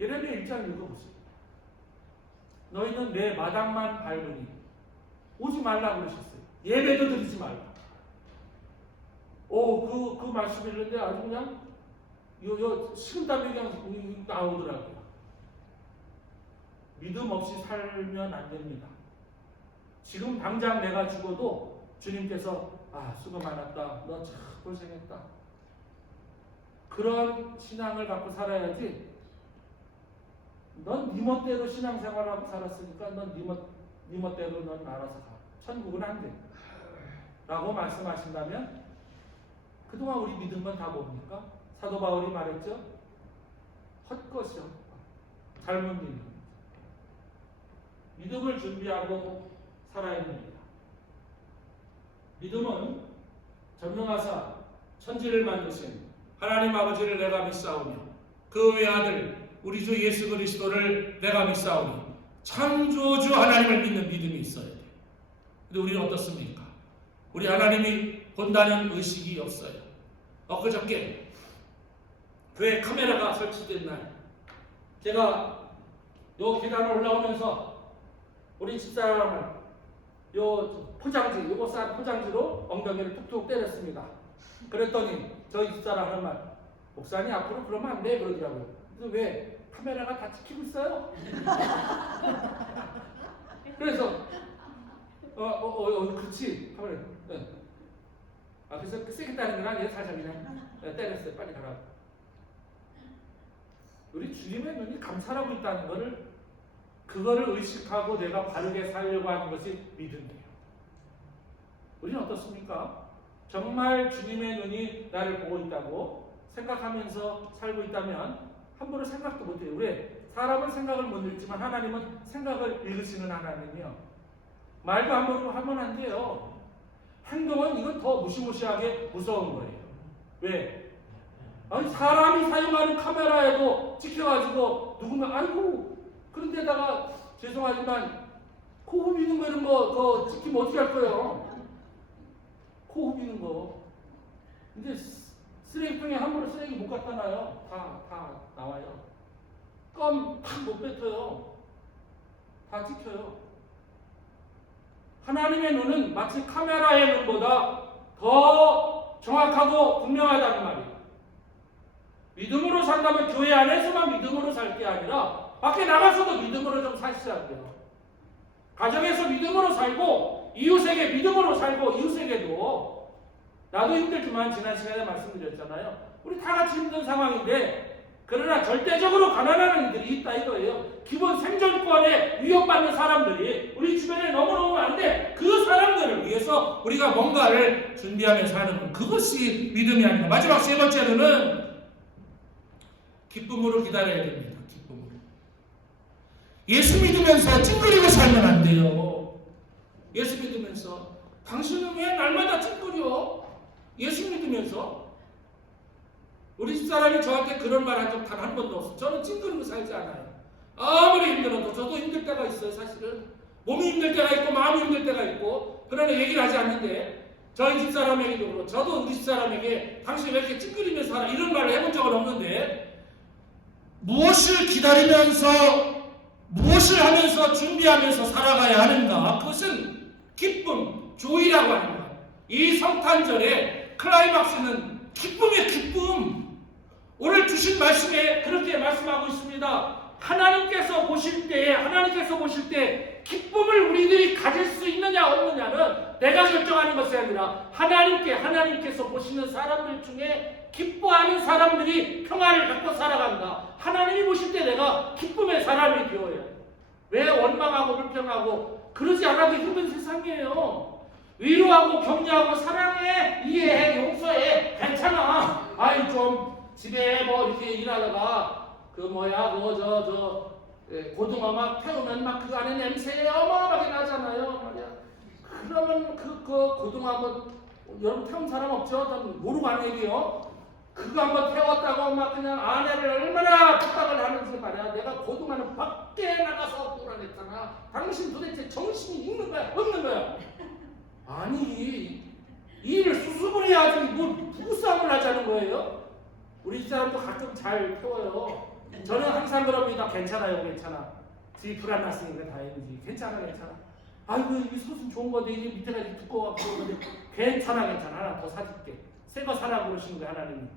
예레미야 1장 읽어보세요. 너희는 내 마당만 밟으니 오지 말라고 그러셨어요. 예배도 드리지 말라. 그 말씀 읽는데 아주 그냥 식은땀이 그냥 나오더라고요. 믿음 없이 살면 안 됩니다. 지금 당장 내가 죽어도 주님께서 수고 많았다. 너 참 고생했다. 그런 신앙을 갖고 살아야지. 넌 네 멋대로 신앙생활하고 살았으니까 넌 네 멋대로 넌 알아서 가. 천국은 안 돼. 라고 말씀하신다면 그동안 우리 믿음은 다 뭡니까? 사도 바울이 말했죠. 헛것이요. 잘못 믿는. 믿음을 준비하고 살아야 됩니다. 믿음은 전능하사 천지를 만드신 하나님 아버지를 내가 믿사오며 그 외아들 우리 주 예수 그리스도를 내가 믿사오니 창조주 하나님을 믿는 믿음이 있어야 돼요. 근데 우리는 어떻습니까? 우리 하나님이 본다는 의식이 없어요. 엊그저께 교회 카메라가 설치된 날 제가 요 계단을 올라오면서 우리 집사람을 요 포장지, 요거 싼 포장지로 엉덩이를 툭툭 때렸습니다. 그랬더니 저희 집사람 하는 말, 목사님 앞으로 그러면 안 돼 그러더라고요. 그래서 왜? 카메라가 다 찍히고 있어요. 그래서 그렇지. 카메라. 네. 그래서 세게 따는 건 아니에요. 살짝 그냥 때렸어요. 빨리 가라. 우리 주님의 눈이 감찰하고 있다는 것을 그거를 의식하고 내가 바르게 살려고 하는 것이 믿음이에요. 우리는 어떻습니까? 정말 주님의 눈이 나를 보고 있다고 생각하면서 살고 있다면 함부로 생각도 못해요. 왜? 사람은 생각을 못 읽지만 하나님은 생각을 읽으시는 하나님이요. 말도 함부로 하면 안 돼요. 행동은 이건 더 무시무시하게 무서운 거예요. 왜? 아니 사람이 사용하는 카메라에도 찍혀가지고 누군가 아이고 그런데다가 죄송하지만 코 후비는 거 이런 거 찍히면 어떻게 할 거예요? 코 후비는 거. 근데 쓰레기통에 함부로 쓰레기 못 갖다 놔요. 다 나와요. 껌 탁 못 뱉어요. 다 찍혀요. 하나님의 눈은 마치 카메라의 눈보다 더 정확하고 분명하다는 말이에요. 믿음으로 산다면 교회 안에서만 믿음으로 살 게 아니라 밖에 나가서도 믿음으로 좀 사셔야 돼요. 가정에서 믿음으로 살고 이웃에게 믿음으로 살고 이웃에게도 나도 힘들지만 지난 시간에 말씀드렸잖아요. 우리 다 같이 힘든 상황인데 그러나 절대적으로 가난한 이들이 있다 이거예요. 기본 생존권에 위협받는 사람들이 우리 주변에 너무너무 많은데 그 사람들을 위해서 우리가 뭔가를 준비하면서 하는 그것이 믿음이 아닌가. 마지막 세 번째로는 기쁨으로 기다려야 됩니다. 기쁨으로. 예수 믿으면서 찡그리고 살면 안 돼요. 예수 믿으면서 당신은 왜 날마다 찡그려? 예수 믿으면서 우리 집사람이 저한테 그런 말 한 적 단 한 번도 없어요. 저는 찡그리고 살지 않아요. 아무리 힘들어도 저도 힘들 때가 있어요. 사실은 몸이 힘들 때가 있고 마음이 힘들 때가 있고 그러나 얘기를 하지 않는데 저희 집사람에게도 그렇고 저도 우리 집사람에게 당신 왜 이렇게 찡그리면서 살아? 이런 말을 해본 적은 없는데 무엇을 기다리면서 무엇을 하면서 준비하면서 살아가야 하는가? 그것은 기쁨, 조이라고 하는 거예요. 이 성탄절의 클라이막스는 기쁨의 기쁨. 오늘 주신 말씀에 그렇게 말씀하고 있습니다. 하나님께서 보실 때 기쁨을 우리들이 가질 수 있느냐 없느냐는 내가 결정하는 것이 아니라 하나님께서 보시는 사람들 중에 기뻐하는 사람들이 평안을 갖고 살아간다. 하나님이 보실 때 내가 기쁨의 사람이 되어야 돼. 왜 원망하고 불평하고 그러지 않아도 힘든 세상이에요. 위로하고 격려하고 사랑해, 이해해, 용서해, 괜찮아. 아이 좀 집에 뭐 이렇게 일하다가 그 뭐야 고등어 막 태우면 막 그 안에 냄새 어마어마하게 나잖아요, 말이야. 그러면 그 고등어 한번 여러분 태운 사람 없죠? 전 모르고 하는 얘기요. 그거 한번 태웠다고 막 그냥 아내를 얼마나 부탁을 하는지 말이야. 내가 고등어는 밖에 나가서 보라랬잖아. 당신 도대체 정신이 있는 거야, 없는 거야? 아니 이 일을 수습을 해야지 뭘 부부싸움을 하자는 거예요? 우리 집 사람도 가끔 잘 태워요. 저는 항상 그럽니다. 괜찮아요, 괜찮아. 뒤 불안났으니까 다행이지. 괜찮아. 아이고 이 솥은 좋은 건데 이게 밑에가 이렇게 두꺼워갖고 그런데 괜찮아. 하나 더 사줄게. 새 거 사라고 그러시는 거예요, 하나님이.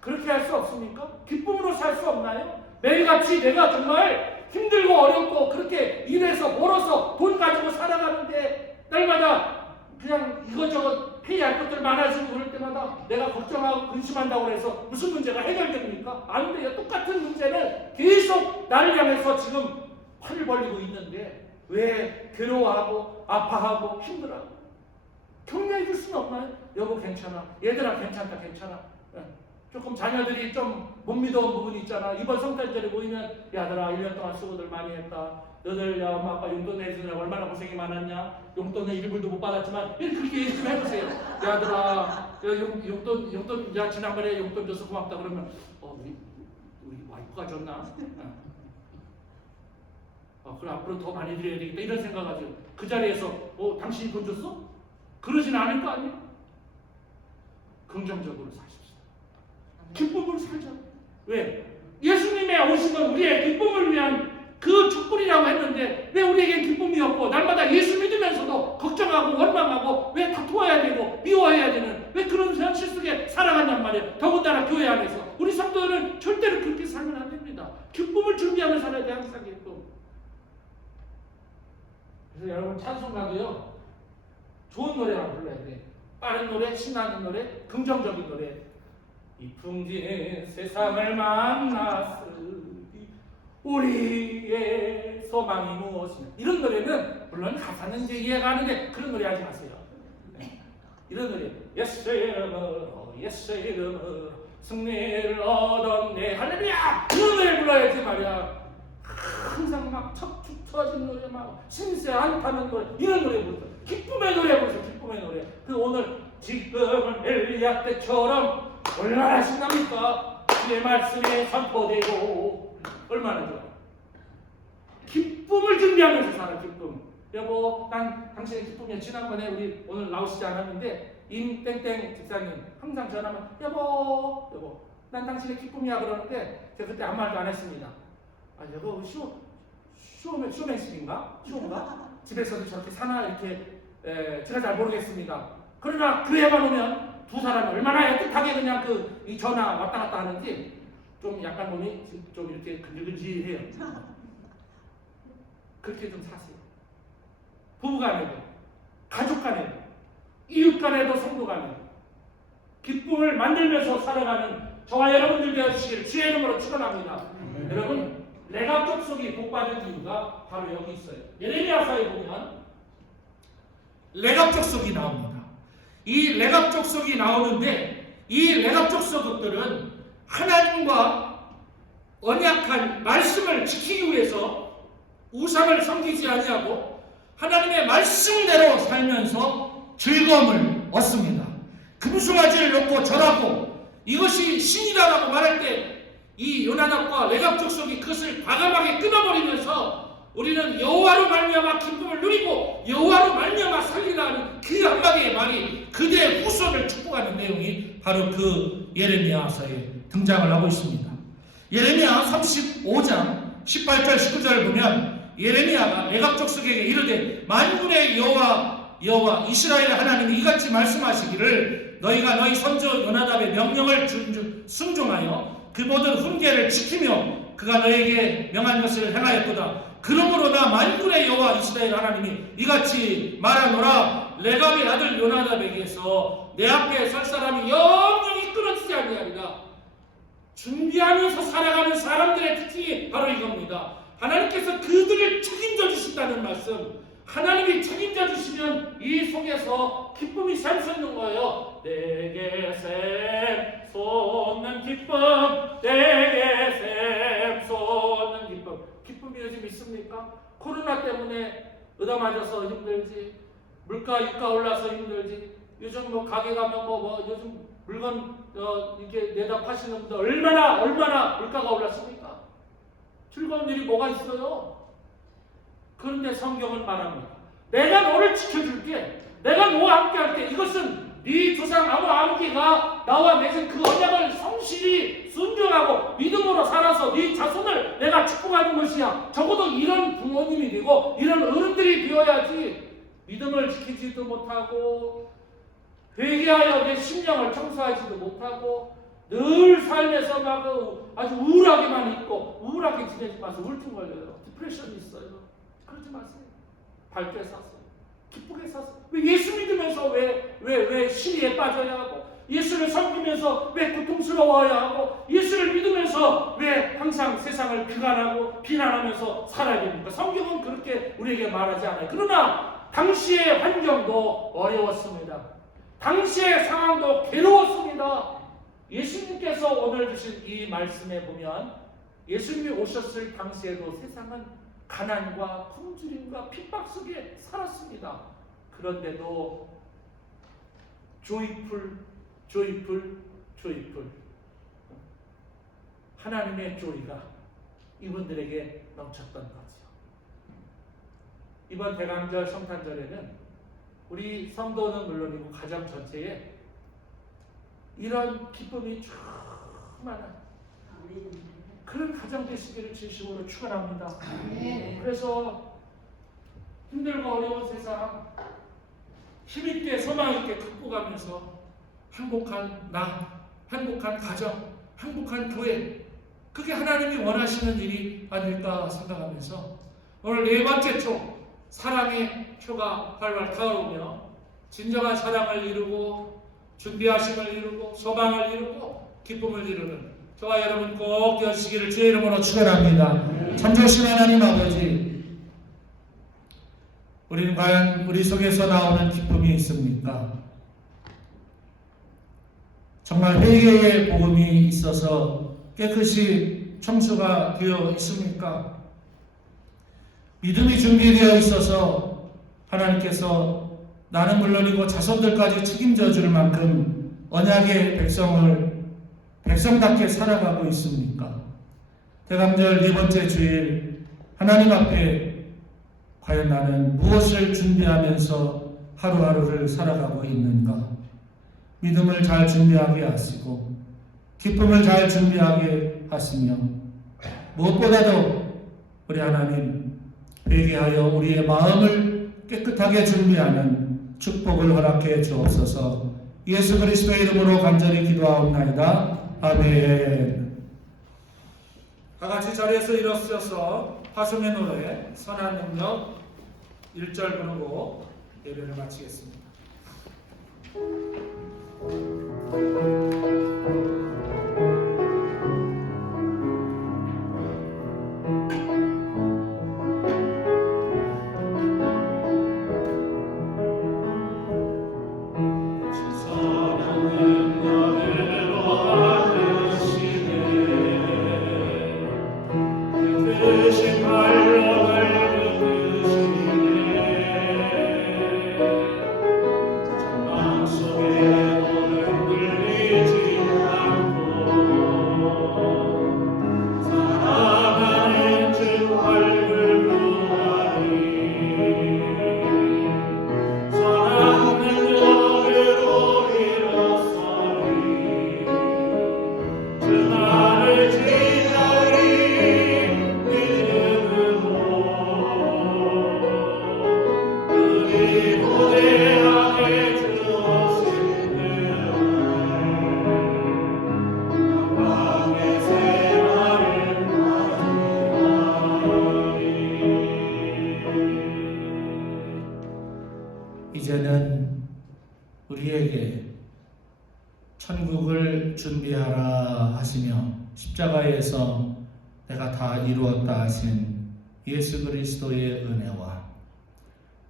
그렇게 할 수 없습니까? 기쁨으로 살 수 없나요? 매일같이 내가 정말 힘들고 어렵고 그렇게 일해서 벌어서 돈 가지고 살아가는데 날마다 그냥 이것저것 회의할 것들 많아지고 그럴 때마다 내가 걱정하고 근심한다고 해서 무슨 문제가 해결됩니까? 안 돼요. 똑같은 문제는 계속 나를 향해서 지금 팔을 벌리고 있는데 왜 괴로워하고 아파하고 힘들어하고 격려해 줄 수는 없나요? 여보 괜찮아. 얘들아 괜찮다. 조금 자녀들이 좀 못 믿어온 부분이 있잖아. 이번 성탄절에 모이면 야들아 1년 동안 수고들 많이 했다. 너들 야 엄마 아빠 용돈 내주느라 얼마나 고생이 많았냐. 용돈은 1불도 못 받았지만 그렇게 얘기 좀 해보세요. 야들아 용돈 야 지난번에 용돈 줘서 고맙다 그러면 우리 와이프가 줬나? 그래 앞으로 더 많이 드려야 되겠다 이런 생각하죠. 그 자리에서 당신이 돈 줬어? 그러진 않을 거 아니야? 긍정적으로 사십시오. 기쁨으로 살자. 왜? 예수님의 오심은 우리의 기쁨을 위한 그 촛불이라고 했는데 왜 우리에겐 기쁨이 없고 날마다 예수 믿으면서도 걱정하고 원망하고 왜 다투어야 되고 미워해야 되는 왜 그런 현실 속에 살아간단 말이에요. 더군다나 교회 안에서 우리 성도들은 절대로 그렇게 살면 안 됩니다. 기쁨을 준비하며 살아야 돼. 항상 기쁨. 그래서 여러분 찬송가도요 좋은 노래만 불러야 돼. 빠른 노래, 신나는 노래, 긍정적인 노래. 이 풍진 세상을 만났으니 우리의 소망이 무엇이냐. 이런 노래는 물론 가사는 이제 이해가 하는데 그런 노래 하지 마세요. 이런 노래 예수의 이름으로 승리를 얻었네 할렐루야 이런 노래 불러야지 말이야. 항상 막 척축 터진 노래 막 신세 한타는 노래 이런 노래 부르죠. 기쁨의 노래 부르죠. 기쁨의 노래. 그 오늘 지금은 엘리야 때처럼 얼마나 신납니까? 주의 말씀에 선포되고 얼마나 좋아. 기쁨을 준비하면서 살아. 기쁨. 여보 난 당신의 기쁨이야. 지난번에 우리 오늘 나오시지 않았는데 임땡땡 집사님 항상 전화하면 여보 난 당신의 기쁨이야 그러는데 제가 그때 아무 말도 안 했습니다. 여보 쇼맨십인가? 쇼인가? 집에서도 저렇게 사나 이렇게 제가 잘 모르겠습니다. 그러나 교회만 오면 두 사람이 얼마나 애틋하게 그냥 이 전화 왔다 갔다 하는지 좀 약간 몸이 좀 이렇게 근질근질해요. 그렇게 좀 사세요. 부부간에도, 가족간에도, 이웃간에도, 성도간에도 기쁨을 만들면서 살아가는 저와 여러분들 되어주시기를 주의 이름으로 축원합니다. 여러분 레갑 족속이 복받은 이유가 바로 여기 있어요. 예레미야서에 보면 레갑 족속이 나옵니다. 이 레갑 족속이 나오는데 이 레갑 족속들은 하나님과 언약한 말씀을 지키기 위해서 우상을 섬기지 아니하고 하나님의 말씀대로 살면서 즐거움을 얻습니다. 금송아지를 놓고 절하고 이것이 신이다라고 말할 때 이 요나답과 레갑 족속이 그것을 과감하게 끊어버리면서 우리는 여호와로 말미암아 기쁨을 누리고 여호와로 말미암아 살리라는 그 한마디의 말이 그대의 후손을 축복하는 내용이 바로 그 예레미야서에 등장을 하고 있습니다. 예레미야 35장 18절 19절을 보면 예레미야가 레갑 족속에게 이르되 만군의 여호와 이스라엘 하나님이 이같이 말씀하시기를 너희가 너희 선조 요나답의 명령을 순종하여 그 모든 훈계를 지키며 그가 너에게 명한 것을 행하였도다. 그러므로 나 만군의 여호와 이스라엘 하나님이 이같이 말하노라. 레갑의 아들 요나답에게서 내 앞에 설 사람이 영영이 끊어지지 아니하리라. 준비하면서 살아가는 사람들의 특징이 바로 이겁니다. 하나님께서 그들을 책임져 주신다는 말씀. 하나님이 책임져 주시면 이 속에서 기쁨이 샘솟는 거예요. 내게 샘솟는 기쁨, 내게 샘솟는 기쁨. 기쁨이 요즘 있습니까? 코로나 때문에 얻어맞아서 힘들지, 물가 유가 올라서 힘들지, 요즘 뭐 가게 가면 요즘 물건 이렇게 내다 파시는 분들 얼마나 물가가 올랐습니까? 즐거운 일이 뭐가 있어요? 그런데 성경은 말합니다. 내가 너를 지켜줄게. 내가 너와 함께 할게. 이것은 네 조상 아브라함께가 나와 맺은 그 언약을 성실히 순종하고 믿음으로 살아서 네 자손을 내가 축복하는 것이야. 적어도 이런 부모님이 되고 이런 어른들이 되어야지. 믿음을 지키지도 못하고 회개하여 내 심령을 청소하지도 못하고 늘 삶에서 막 아주 우울하게만 있고 우울하게 지내지 마세요. 우울증 걸려요. 디프레션이 있어요. 그러지 마세요. 밝게 사세요. 기쁘게 사세요. 왜 예수 믿으면서 왜 시리에 빠져야 하고, 예수를 섬기면서 왜 고통스러워야 하고, 예수를 믿으면서 왜 항상 세상을 비관하고 비난하면서 살아야 됩니까? 성경은 그렇게 우리에게 말하지 않아요. 그러나 당시의 환경도 어려웠습니다. 당시의 상황도 괴로웠습니다. 예수님께서 오늘 주신 이 말씀에 보면 예수님이 오셨을 당시에도 세상은 가난과 굶주림과 핍박 속에 살았습니다. 그런데도 조이풀 하나님의 조이가 이분들에게 넘쳤던 거죠. 이번 대강절 성탄절에는 우리 성도는 물론이고 가정 전체에 이런 기쁨이 충만한 그런 가정 되시기를 진심으로 축원합니다. 그래서 힘들고 어려운 세상 힘있게 소망있게 극복하면서 행복한 나, 행복한 가정, 행복한 교회, 그게 하나님이 원하시는 일이 아닐까 생각하면서 오늘 네 번째 초, 사랑의 표가 활활 타오르며 진정한 사랑을 이루고 준비하심을 이루고 소망을 이루고 기쁨을 이루는 저와 여러분 꼭 되시기를 주의 이름으로 축원합니다. 참조신 하나님 아버지, 우리는 과연 우리 속에서 나오는 기쁨이 있습니까? 정말 회개의 복음이 있어서 깨끗이 청소가 되어 있습니까? 믿음이 준비되어 있어서 하나님께서 나는 물론이고 자손들까지 책임져 줄 만큼 언약의 백성답게 살아가고 있습니까? 대감절 네 번째 주일 하나님 앞에 과연 나는 무엇을 준비하면서 하루하루를 살아가고 있는가? 믿음을 잘 준비하게 하시고 기쁨을 잘 준비하게 하시며 무엇보다도 우리 하나님 회개하여 우리의 마음을 깨끗하게 준비하는 축복을 허락해 주옵소서. 예수 그리스도의 이름으로 간절히 기도하옵나이다. 아멘. 다같이 자리에서 일어서서 화성의 노래 선한 능력 1절 부르고 예배를 마치겠습니다. 이제는 우리에게 천국을 준비하라 하시며 십자가에서 내가 다 이루었다 하신 예수 그리스도의 은혜와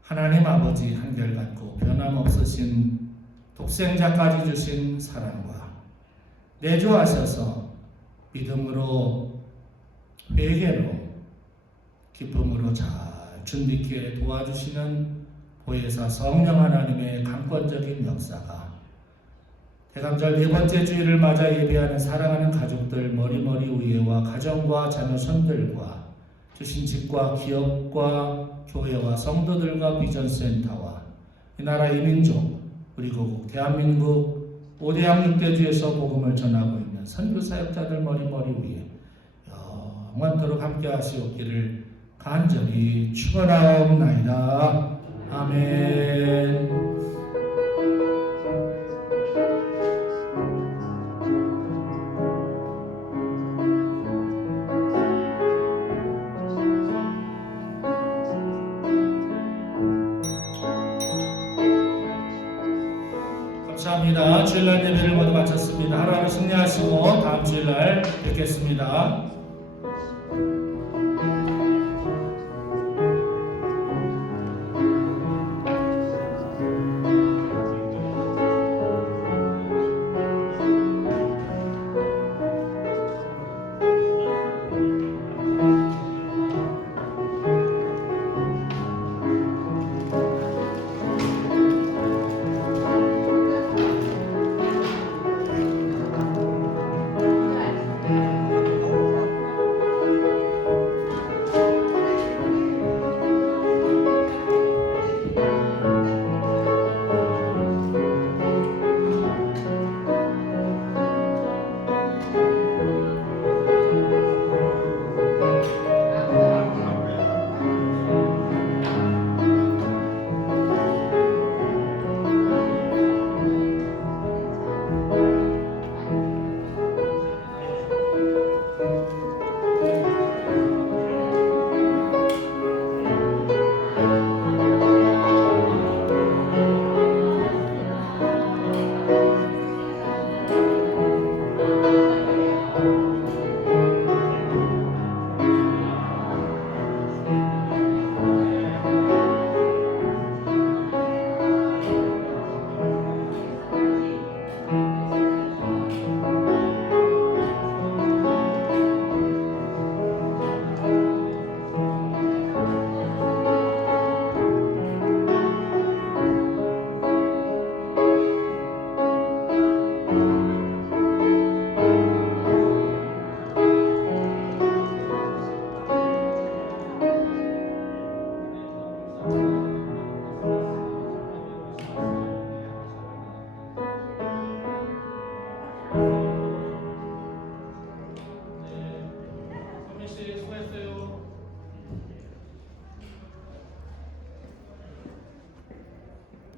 하나님 아버지 한결같고 변함없으신 독생자까지 주신 사랑과 내주하셔서 믿음으로 회개로 기쁨으로 잘 준비케 도와주시는 보혜사 성령 하나님의 강권적인 역사가 대감절 4번째 주일을 맞아 예배하는 사랑하는 가족들 머리머리 위에와 가정과 자녀 손들과 주신 집과 기업과 교회와 성도들과 비전센터와 이 나라 이민족 우리 고국 대한민국 5대 양육대주에서 복음을 전하고 있는 선교사역자들 머리머리 위에 영원토록 함께 하시옵기를 간절히 축원하옵나이다. 아멘. 감사합니다. 주일날 예배를 모두 마쳤습니다. 하루하루 승리하시고 다음 주일날 뵙겠습니다.